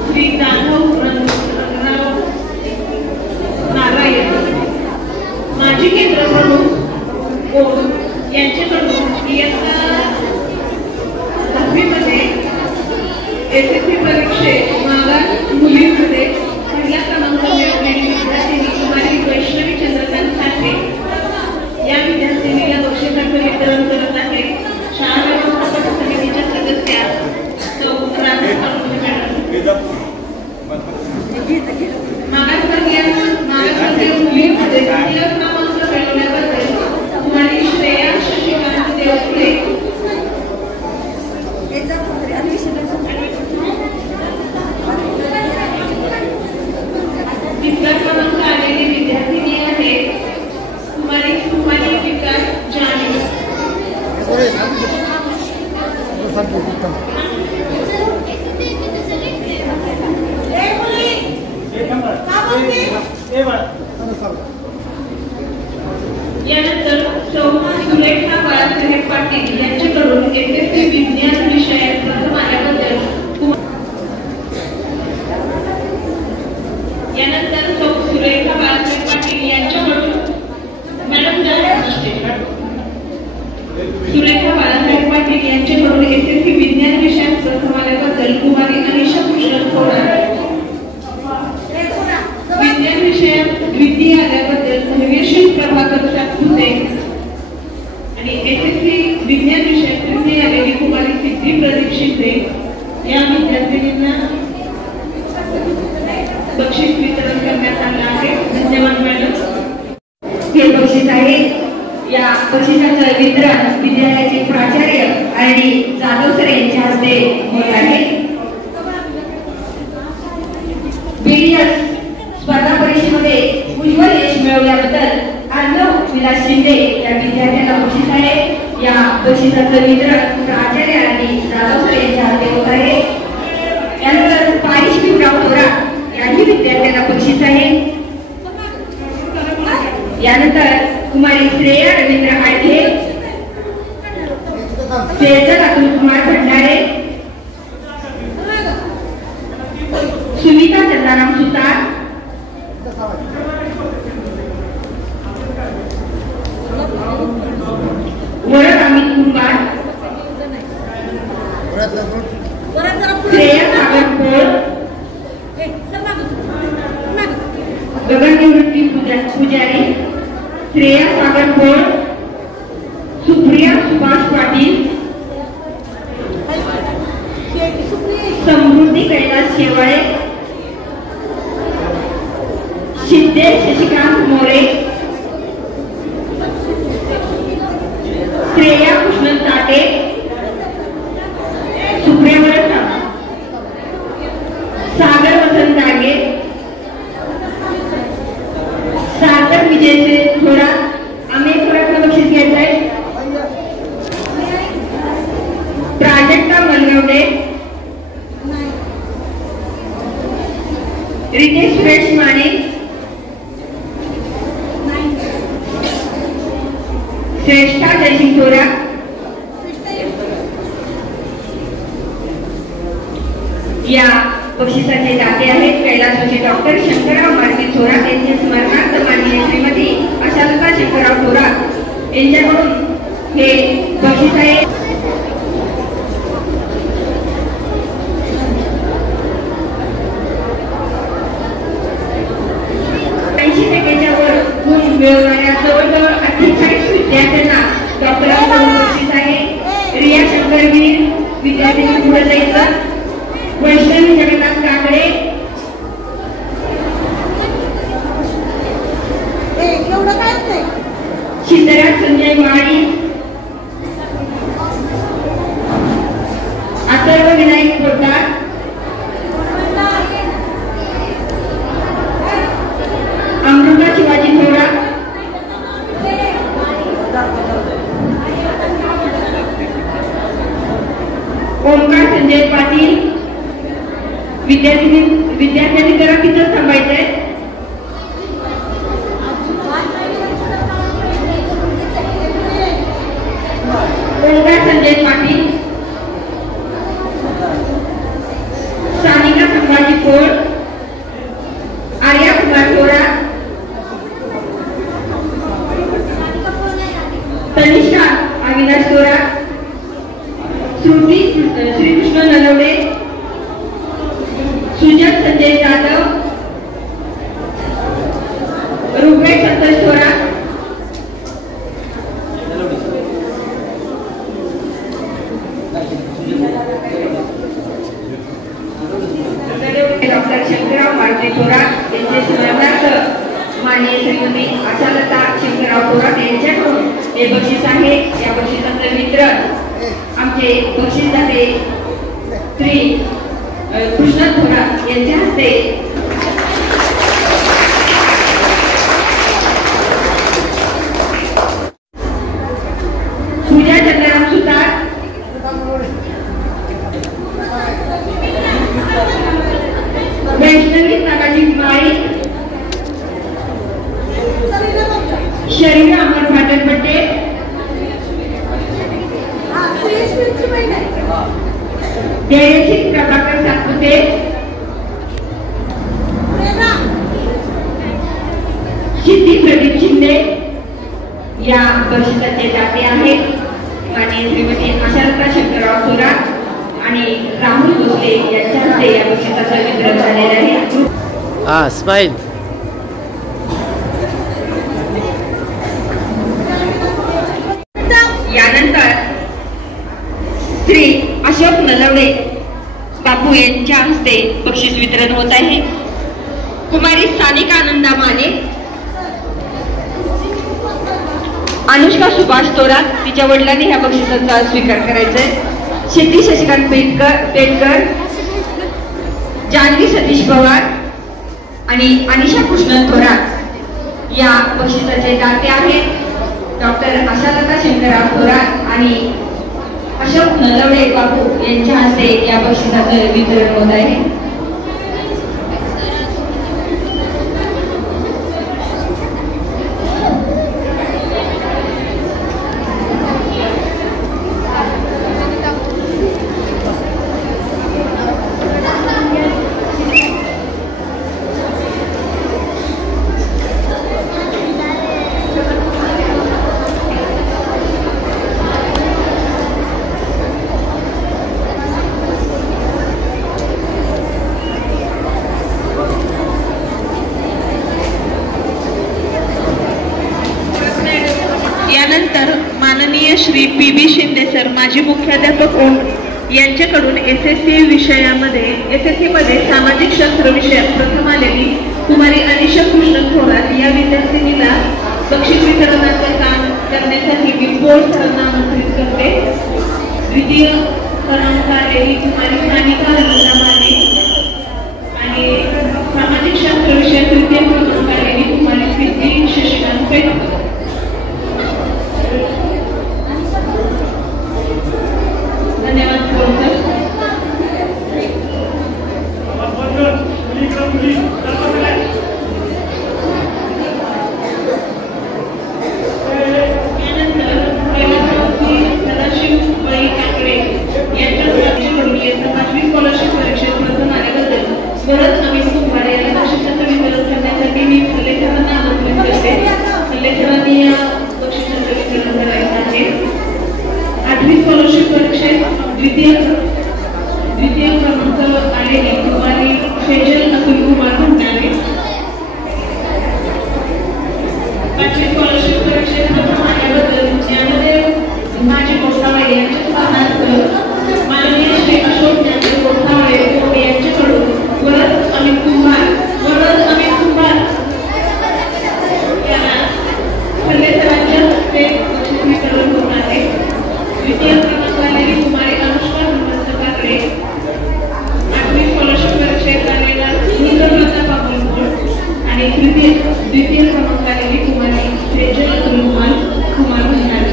श्री जाधव रंगराव नारायण माजी केंद्र प्रमुख यांच्याकडून इयत्ता 10वीमध्ये SSC परीक्षेत मागास मुलींमध्ये पहिला क्रमांक मिळवलेली विद्यार्थिनी कुमारी वैष्णवी चंद्रकांत साठे या विद्यार्थिनीला बक्षिसाचं वितरण करत आहे. शाळा व्यवस्थापन समितीच्या सदस्या सौ राधाकृष्ण मॅडम. मागासवर्गीय मुलींमध्ये पहिला क्रमांक मिळवल्याबद्दल कुमारी श्रेया शशिकांत देवपुरे यानंतर सुरेखा बाळासाहेब पाटील यांच्याकडून SSC विज्ञान विषयात प्रथम आल्याबद्दल यानंतर सुरेखा बाळासाहेब पाटील यांच्याकडून मॅडम सुरेखा बाळासाहेब पाटील यांच्याकडून SSC विज्ञान विषयात प्रथम आल्याबद्दल कुमारी अनिशा कृष्ण थोरात विज्ञान विषयात द्वितीय आल्याबद्दल धैर्यशील प्रभाकर सातपुते आणि SSC विज्ञान विषयात तृतीय आलेली कुमारी सिद्धी प्रदीप शिंदे या विद्यार्थिनींना बक्षीस वितरण करण्यात आलं आहे. धन्यवाद मॅडम. हे बक्षीस आहे. या बक्षिसाचं वितरण विद्यालयाचे प्राचार्य आणि जाधव सर यांच्या हस्ते होत आहे. BDS स्पर्धा परीक्षेमध्ये उज्ज्वल यश मिळवल्याबद्दल अर्णव विलास शिंदे या विद्यार्थ्यांना बक्षीस आहे. या बक्षिसाचं वितरण प्राचार्य आणि जाधव सर यांच्या हस्ते होत आहे. यानंतर पारिश भीमराव थोरात याही विद्यार्थ्यांना बक्षीस आहे. यानंतर कुमारी श्रेया रवींद्र आडखे, श्रेयचा अतुल कुमार भंडारे, सुनीता चंदाराम सुतार, वरद अमित कुंभार, श्रेया सागर पोळ, गगन निवृत्ती पुजारी, श्रेया सागर पोळ, सुप्रिया सुभाष पाटील, समृद्धी कैलास शेवाळे, सिद्धेश शशिकांत मोरे, श्रेया कृष्ण ताटे, सुप्रिया सागर वसंत डागे, सागर विजय थोडा आम्ही थोडा बक्षीस घ्यायचं आहे. प्राजक्ता मलगवडे, रितेश सुरेश माने, श्रेष्ठा जयसिंग थोरा, या बक्षिसाचे दाते आहेत कैलासवासी डॉक्टर शंकरराव मारुती थोरात यांच्या स्मरणार्थ माननीय श्रीमती आशालता शंकरराव थोरात यांच्याकडून हे बक्षीस आहे. मिळवणाऱ्या जवळजवळ 48 विद्यार्थ्यांना डॉक्टरांकडून बक्षीस आहे. रिया शंकरवीर विद्यार्थ्यांनी पुढे जायचं. वैष्णवी जगन्नाथ काकडे, सिद्धराज संजय माळी, अथर्व विनायक पोटार, अमृता शिवाजी थोरा, ओमकार संजय पाटील. विद्यार्थ्यांनी जरा तिथंच थांबायचंय. ओमकार संजय पाटील, सानिका संभाजी कोळ, आर्या कुमार थोरा, तनिषा अविनाश थोरा, श्रुती श्रीकृष्ण नलवडे, सुजत संजय जाधव, रुपेश संतोष थोरा, डॉक्टर शंकरराव मारुती थोरात यांचे स्मरणार्थ माननीय श्रीमती आशालता शंकरराव थोरात यांच्याकडून हे बक्षीस आहे. या बक्षिसाचं वितरण आमचे बक्षीसदाते श्री कृष्ण थोरात यांच्या हस्ते पूजा चंद्रराम सुतार, जयश्री प्रभाकर सातपुते, सिद्धी प्रदीप शिंदे या बक्षिसाचे दाते आहेत. माननीय श्रीमती आशालता शंकरराव थोरात आणि राहुल भोसले यांच्या हस्ते या बक्षिसाचं वितरण झालेलं आहे. स्माइल. यानंतर श्री अशोक नलवडे बापू यांच्या हस्ते बक्षीस वितरण होत आहे. कुमारी सानिका आनंदा माने, अनुष्का सुभाष थोरात, तिच्या वडिलांनी ह्या बक्षिसाचा स्वीकार करायचा आहे. सिद्धी शशिकांत पेटकर, जानवी सतीश पवार आणि अनिशा कृष्णन थोरात या बक्षिसाचे दाते आहेत. डॉक्टर आशालता शंकरराव थोरात आणि अशोक नलवडे बापू यांच्या हस्ते या बक्षिसाचं वितरण होत आहे. यानंतर माननीय श्री PB शिंदे सर, माजी मुख्याध्यापक यांच्याकडून SSC मध्ये सामाजिक शास्त्र विषयात प्रथम आलेली कुमारी अनिशा कृष्णन थोरात या विद्यार्थिनीला बक्षीस वितरणाचे काम करण्यासाठी मी बोर्ड सरांना आमंत्रित करते. द्वितीय क्रमांक आलेली कुमारी सानिका आनंदा माने आणि सामाजिक शास्त्र विषयात तृतीय क्रमांक आलेली कुमारी सिद्धी शशिकांत पेटकर. धन्यवाद. सदाशिव बाई काकडे यांच्याकडून इयत्ता 5वी स्कॉलरशिप परीक्षेत प्रथम आल्याबद्दल परत अमित कुंभार यांना बक्षिसाचं वितरण करण्यासाठी मी सल्लेखकारांना आमंत्रित करते. सल्लेखकारांनी या बक्षिसाचं वितरण करायचं आहे. 8वी स्कॉलरशिप परीक्षेत द्वितीय क्रमांक आलेली कुमारी शेजल अतुल कुमार भंडारे. 5वी स्कॉलरशिप परीक्षेत प्रथम आल्याबद्दल ज्ञानदेव माझे गोसावळे यांच्या स्थानात माननीय श्री अशोक ज्ञानदेव गोसावळे यांच्याकडून वरद अमित कुंभार यांना सल्लेखकारांच्या हस्ते बक्षीस वितरण होत आहे. द्वितीय क्रमांक आलेली कुमारी अनुष्का हेमंत काकडे. 8वी स्कॉलरशिप परीक्षेत आलेला सुंदरलता बाबुलपूर आणि द्वितीय क्रमांक आलेली कुमारी शेजल अतुल कुमार भंडारे.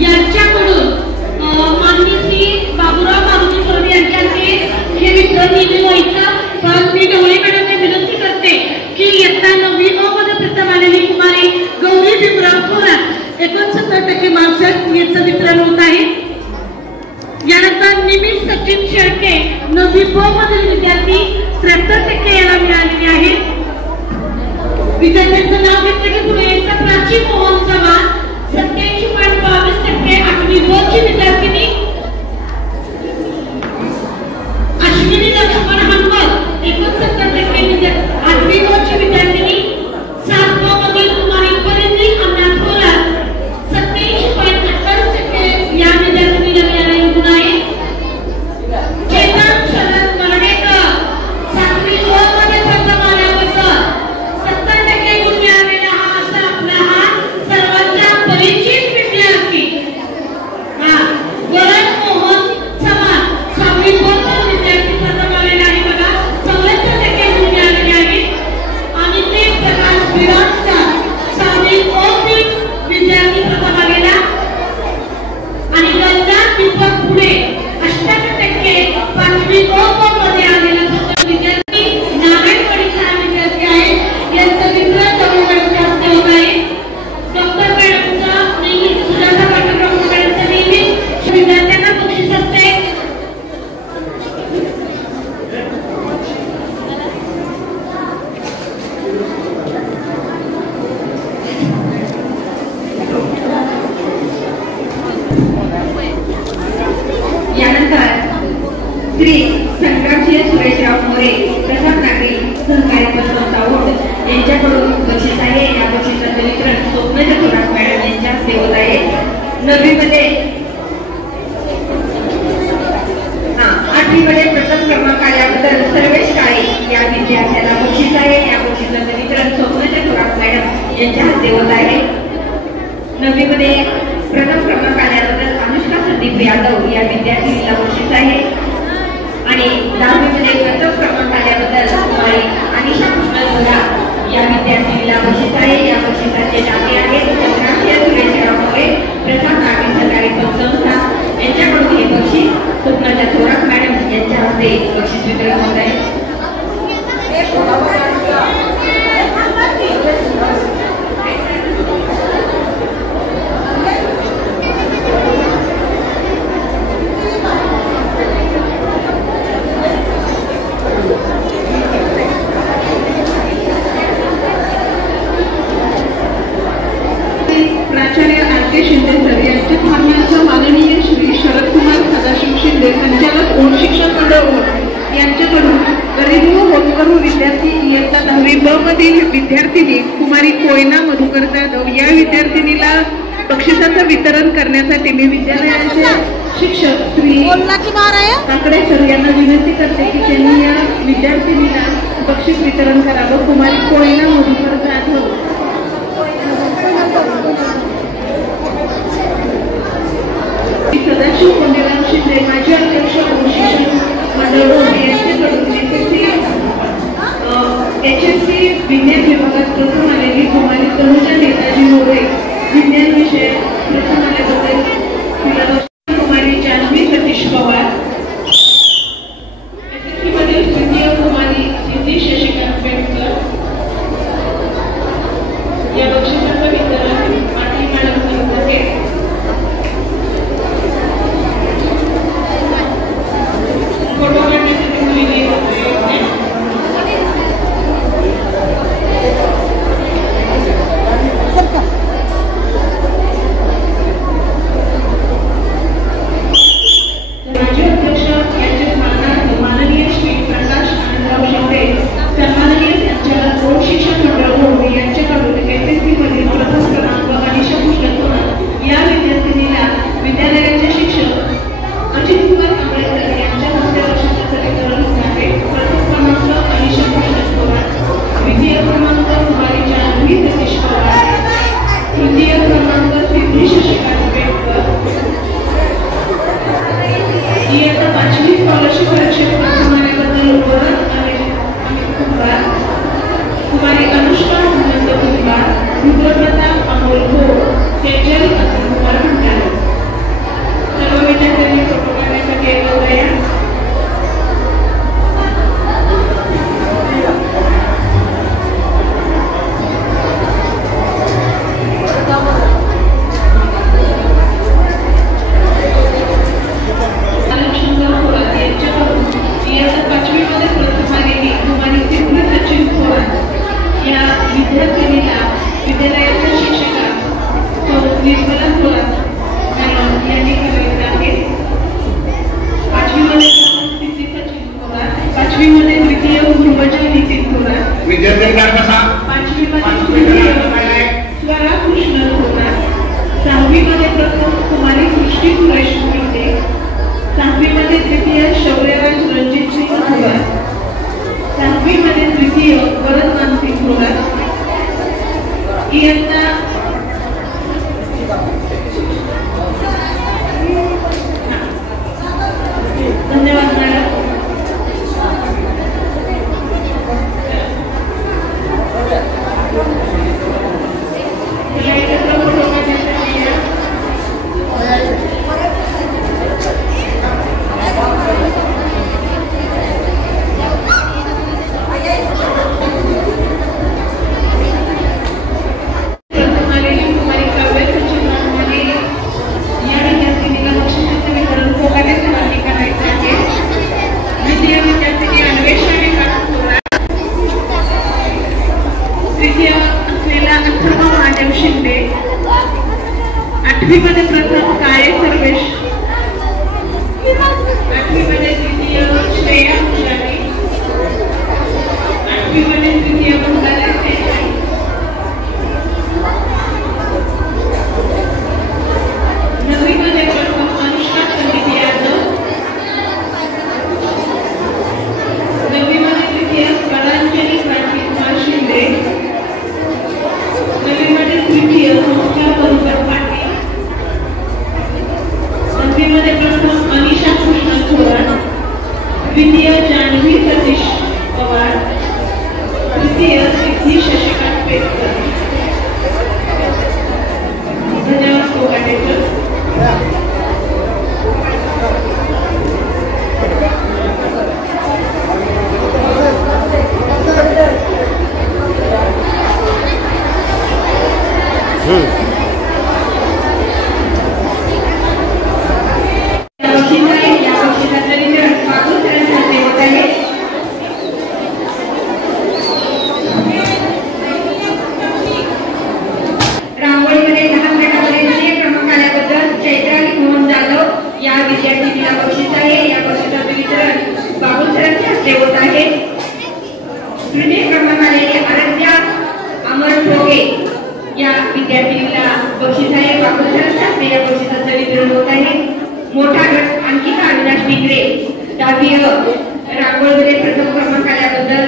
यांच्याकडून माननीय श्री बाबूराव मारुती सर यांच्याकडे हे वितरण दिले व्हायचं. पण मी ढवळे मॅडमने विनंती करते की इयत्ता 9वी अ मध्ये प्रथम आलेली कुमारी गौरी भीमराव थोरात 69% मार्क्स याचं वितरण होत आहे. यानंतर निमिष सचिन शेळके 9वी ब मधील विद्यार्थी 73% याला मिळालेले आहे. विद्यार्थ्यांचं नाव घेतलं की पुढे यांचा प्राचीन मोहन चव्हाण 87.22%. 8वी ब ची विद्यार्थिनी अश्विनी लक्ष्मण हनुमत 69% 8वी ब ची विद्यार्थिनी 7 ब मधील कुमारी परिंदी अण्णा थोरात 87.28% या विद्यार्थिनीला मिळालेले गुण आहे. चेतन शरद मर्डेकर 7वी ब मध्ये प्रथम आल्याबद्दल 70% गुण मिळालेला हा असा आपला हा सर्वांचा परिचित विद्यार्थी. यांच्याकडून बक्षीस आहे. या बक्षिसाचं वितरण स्वप्नाच्या थोरात मॅडम यांच्या हस्ते होत आहे. 9वीमध्ये 8वीमध्ये प्रथम क्रमांक आल्याबद्दल सर्वेश काळे या विद्यार्थ्याला बक्षीस आहे. या बक्षिसाचं वितरण स्वप्नाच्या थोरात मॅडम यांच्या हस्ते होत आहे. 9वीमध्ये प्रथम क्रमांक आल्याबद्दल अनुष्का संदीप यादव या विद्यार्थिनीला बक्षीस आहे. आणि 10वीमध्ये प्रथम क्रमांक आल्याबद्दल कुमारी अनिशा कृष्ण झोरा या विद्यार्थिनीला बक्षीस आहे. या बक्षिसाचे दाते आहेत चंद्राक्षय सुरेशराव मोरे, प्रसाद नागरी सरकारी संस्था यांच्याकडून हे बक्षीस स्वप्नाच्या थोरात मॅडम यांच्या हस्ते बक्षीस वितरण होत आहे. प्राचार्य आर.के. शिंदे सर यांच्या मान्यवरांचा माननीय श्री शरदकुमार सदाशिव शिंदे संचालक ओढ शिक्षण मंडळ ओढ यांच्याकडून गरीब व होतकरू विद्यार्थी इयत्ता 10वी ब मधील विद्यार्थिनी कुमारी कोयना मधुकर जाधव या विद्यार्थिनीला बक्षिसाचं वितरण करण्यासाठी मी विद्यालयाचे शिक्षक श्री काकडे सर यांना विनंती करते की त्यांनी या विद्यार्थिनीला बक्षीस वितरण करावं. कुमारी कोयना मधुकर जाधव सदाशिव कोंडेराव शिंदे माजी अध्यक्ष शिक्षण मंडळ यांच्याकडून HSC विज्ञान विभागात प्रथम आलेली कुमारी तनुजा नेताजी मोरे विज्ञान विषय प्रथम आल्याबद्दल तिला कुमारी जान्हवी सतीश पवार, SSC मधील तृतीय कुमारी सिद्धी शशिकांत बेटकर या बक्षिसाचं वितरण पाटील मॅडम करत आहेत. फोटो काढण्यासाठी मुलीने माजी अध्यक्ष यांचे स्मरणार्थ माननीय श्री प्रकाश आनंदराव शिंदे सन्माननीय संचालक ओढ शिक्षण मंडळ ओढ यांच्याकडून SSC मधील प्रथम क्रमांक अनिशा कृष्ण झोरा या विद्यार्थिनीला विद्यालयाचे शिक्षक अजित कुमार कांबळेकर यांच्या हस्ते बक्षिसाचं वितरण होत आहे. प्रथम क्रमांक अनिशा कृष्ण झोरा, द्वितीय क्रमांक कुमारी जान्हवी सतीश पवार, तृतीय क्रमांक सिद्धी शशिकांत बेटकर, इयत्ता 5वी स्कॉलरशिप परीक्षेत प्रथम आल्याबद्दल वरद अमित कुंभार, कुमारी अनुष्का हेमंत कुंभार, रुद्रप्रता अमोल घोड, तेजल अतुल कुमार भंडारे. सर्व विद्यार्थ्यांनी फोटो काढण्यासाठी एकत्र या. लक्ष्मणराव थोरात यांच्याकडून इयत्ता 5वी मध्ये प्रथम आलेली कुमारी सिद्धी सचिन थोरात या विद्यार्थिनीला विद्यालयाच्या शिक्षिका निर्मला थोरात मॅडम यांनी करायचं आहे. 5वी मध्ये सिद्धी सचिन थोरात, 5वी मध्ये द्वितीय ध्रुवजा नितीन थोरात, 5वी मध्ये स्वरा कृष्ण थोरात, 6वी मध्ये प्रथम कुमारी सृष्टी सुरेश मोहिते, 7वी मध्ये द्वितीय शौर्यराज रणजित सिंग थोरात, 7वी मध्ये द्वितीय वरद मानसिंग थोरात, इयत्ता धन्यवाद मॅडम. मध्ये प्रथम काळे सर्वेश, 8वी मध्ये द्वितीय श्रेया पुजारी, 8वी मध्ये तृतीय बंगाली विद्यार्थिनीला बक्षीस आहे. बाबूसाहेब ठाकरे या बक्षिसाचं वितरण होत आहे. मोठा गट अंकिता अविनाश टिकरे 10वी रांगोळीमध्ये प्रथम क्रमांक आल्याबद्दल,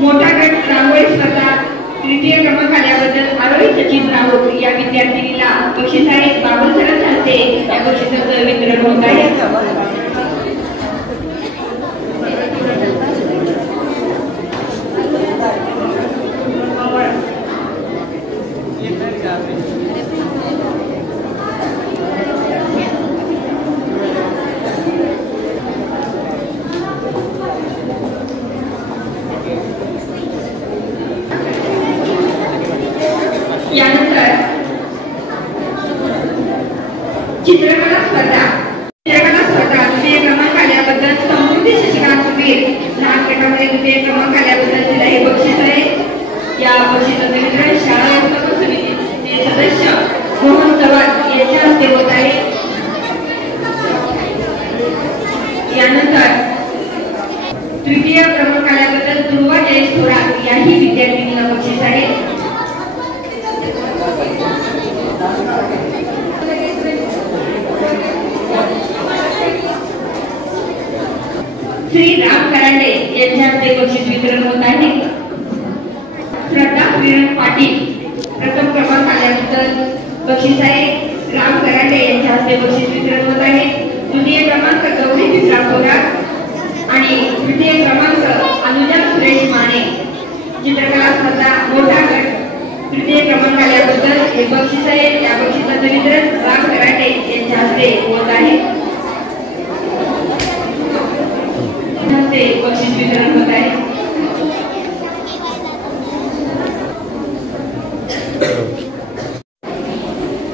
मोठा गट रांगोळी स्पर्धा तृतीय क्रमांक आल्याबद्दल आरोही सचिन राऊत या विद्यार्थिनीला बक्षीस आहे. बाबूसाहेब ठाकरे या बक्षिसाचं वितरण होत आहे. यानंतर चित्रकला स्पर्धा द्वितीय क्रमांक आल्याबद्दल समृद्धी शशिकांत वीर लहान गटामध्ये द्वितीय क्रमांक आल्याबद्दल तिला हे बक्षीस आहे. या बक्षिसाचं वितरण शाळा व्यवस्थापन समितीचे सदस्य मोहन चव्हाण यांच्या हस्ते होत आहे. यानंतर तृतीय क्रमांक आल्याबद्दल ध्रुवा जयेश थोरात याही विद्यार्थिनीला बक्षीस आहे. श्री राम करांडे यांच्या हस्ते बक्षीस वितरण होत आहे. श्रद्धा श्रीराम पाटील प्रथम क्रमांक आल्याबद्दल बक्षीस आहे. राम करांडे यांच्या हस्ते बक्षीस वितरण होत आहे. द्वितीय क्रमांक गौरी विश्राम थोरात आणि तृतीय क्रमांक अनुजा सुरेश माने चित्रकला स्पर्धा मोठा गट तृतीय क्रमांक आल्याबद्दल हे बक्षीस आहे. या बक्षिसाचं वितरण राम कराटे यांच्या हस्ते होत आहे. बक्षीस वितरण होत आहे.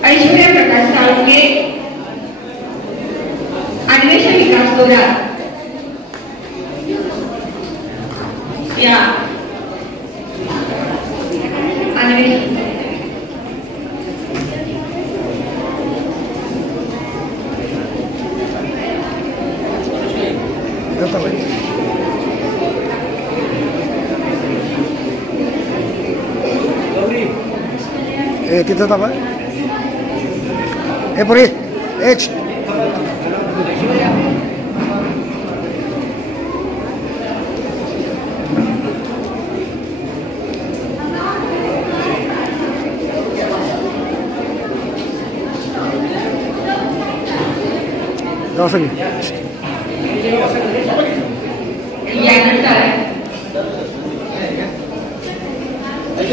ऐश्वर्या प्रकाश साळुंके अन्वेषण विकास थोरात या अन्वेषण किती होता हे पुरी एच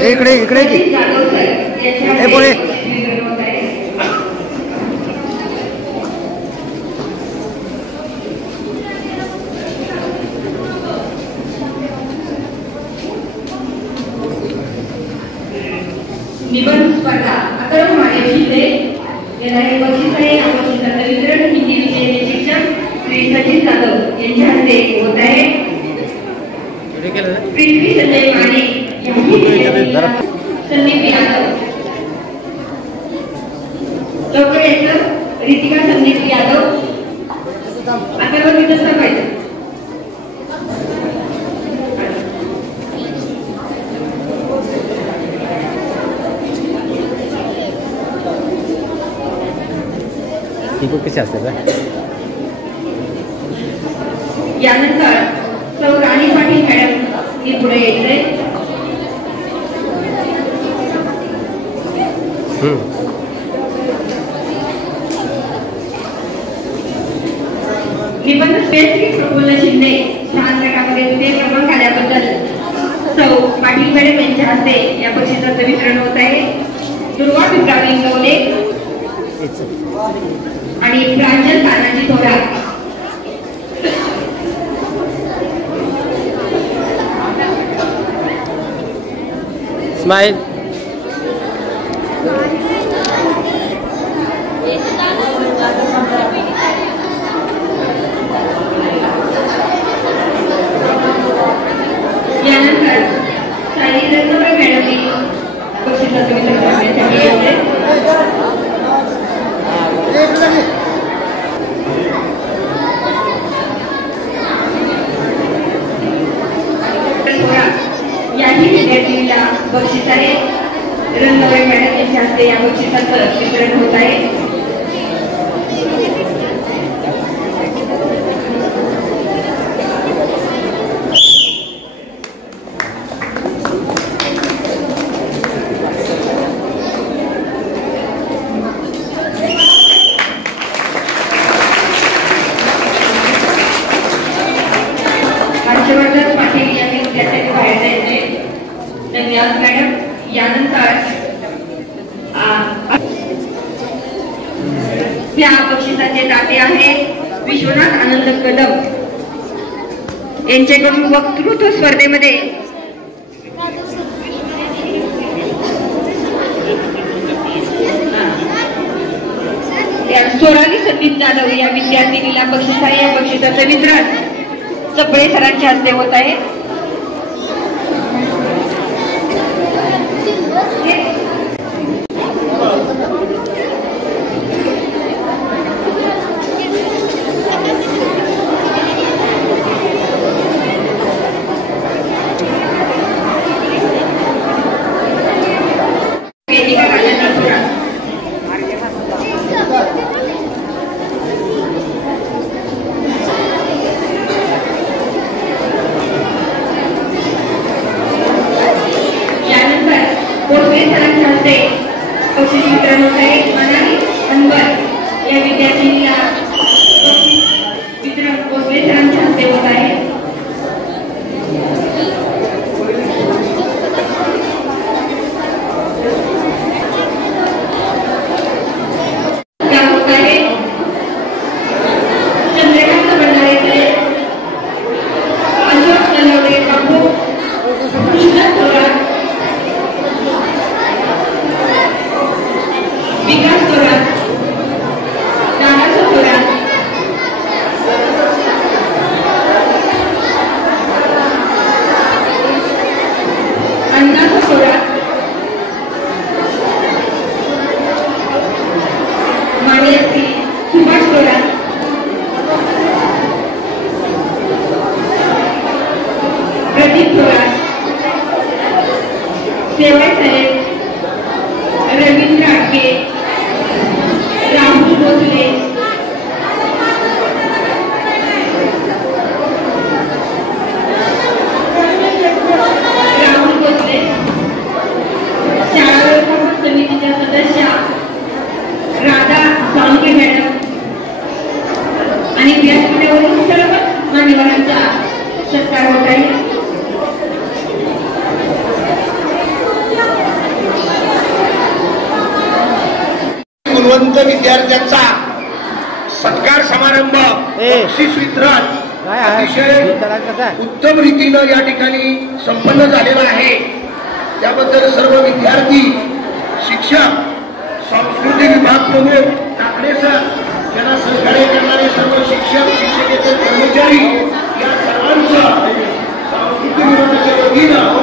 इकडे इकडे हे पुढे निबंध स्पर्धा अकरम महादेव शिंदे याला हे बक्षीस आहे. या बक्षिसाचं वितरण हिंदी विषयाचे शिक्षक श्री सचिन जाधव यांच्या हस्ते होत आहे. पृथ्वी संजय माने संदीप यादव लवकर यायचं. रितिका संदीप यादव आता तिथं सांगायचं. कशी असते का यानंतर सौ राणी पाटील मॅडम ही पुढे यायचंय. निबंध श्री प्रफुल्ल शिंदे लहान गटामध्ये द्वितीय क्रमांक आल्याबद्दल सौ पाटील मॅडम यांच्या हस्ते या बक्षिसाचं वितरण होत आहे. दुर्वा विक्रांत गवले आणि प्रांजल तानाजी थोरात स्माइल यानंतर साई रत्नबाई मॅडमनी बक्षिसाचं वितरण करण्यासाठी येते. याही विद्यार्थिनीला बक्षीस आहे. रणनवरे मॅडम यांच्या हस्ते या बक्षिसाचं वितरण होत आहे. हर्षवर्धन पाटील यांनी विद्यार्थ्यांनी बाहेर जायचे. धन्यवाद मॅडम. यानंतर त्या बक्षिसाचे दाते आहेत विश्वनाथ आनंद कदम यांच्याकडून वक्तृत्व स्पर्धेमध्ये सोनाली सतीश जाधव या विद्यार्थिनीला बक्षीस आहे. या बक्षिसाचं वितरण चपळे सरांच्या हस्ते होत आहे. बक्षीस वितरण होत आहे. मनाली अनवर या विद्यार्थीला वितरण कोसवे सरांच्या हस्ते होत आहे. क्या होत आहे चंद्रकांत भंडारे, अशोक नलवडे बाबू, कृष्ण थोरात, विकास थोरात, दादा थोरात, अण्णा थोरात, मान्यश्री सुभाष थोरात, प्रदीप थोरात, सेवाई साहेब, रवींद्र आडके, राहुल भोसले, शाळा व्यवस्थापन समितीच्या सदस्या राधा साळुंखे मॅडम आणि व्यासपीठावरील सर्व मान्यवरांचा सत्कार होत आहे. गुणवंत विद्यार्थ्यांचा सत्कार समारंभ बक्षीस वितरण अतिशय उत्तम रीतीनं या ठिकाणी संपन्न झालेला आहे. त्याबद्दल सर्व विद्यार्थी, शिक्षक, सांस्कृतिक विभाग प्रमुख टाकले सर, त्यांना सहकार्य करणारे सर्व शिक्षक, शिक्षकेतर कर्मचारी या सर्वांचं सांस्कृतिक विभागाच्या वतीनं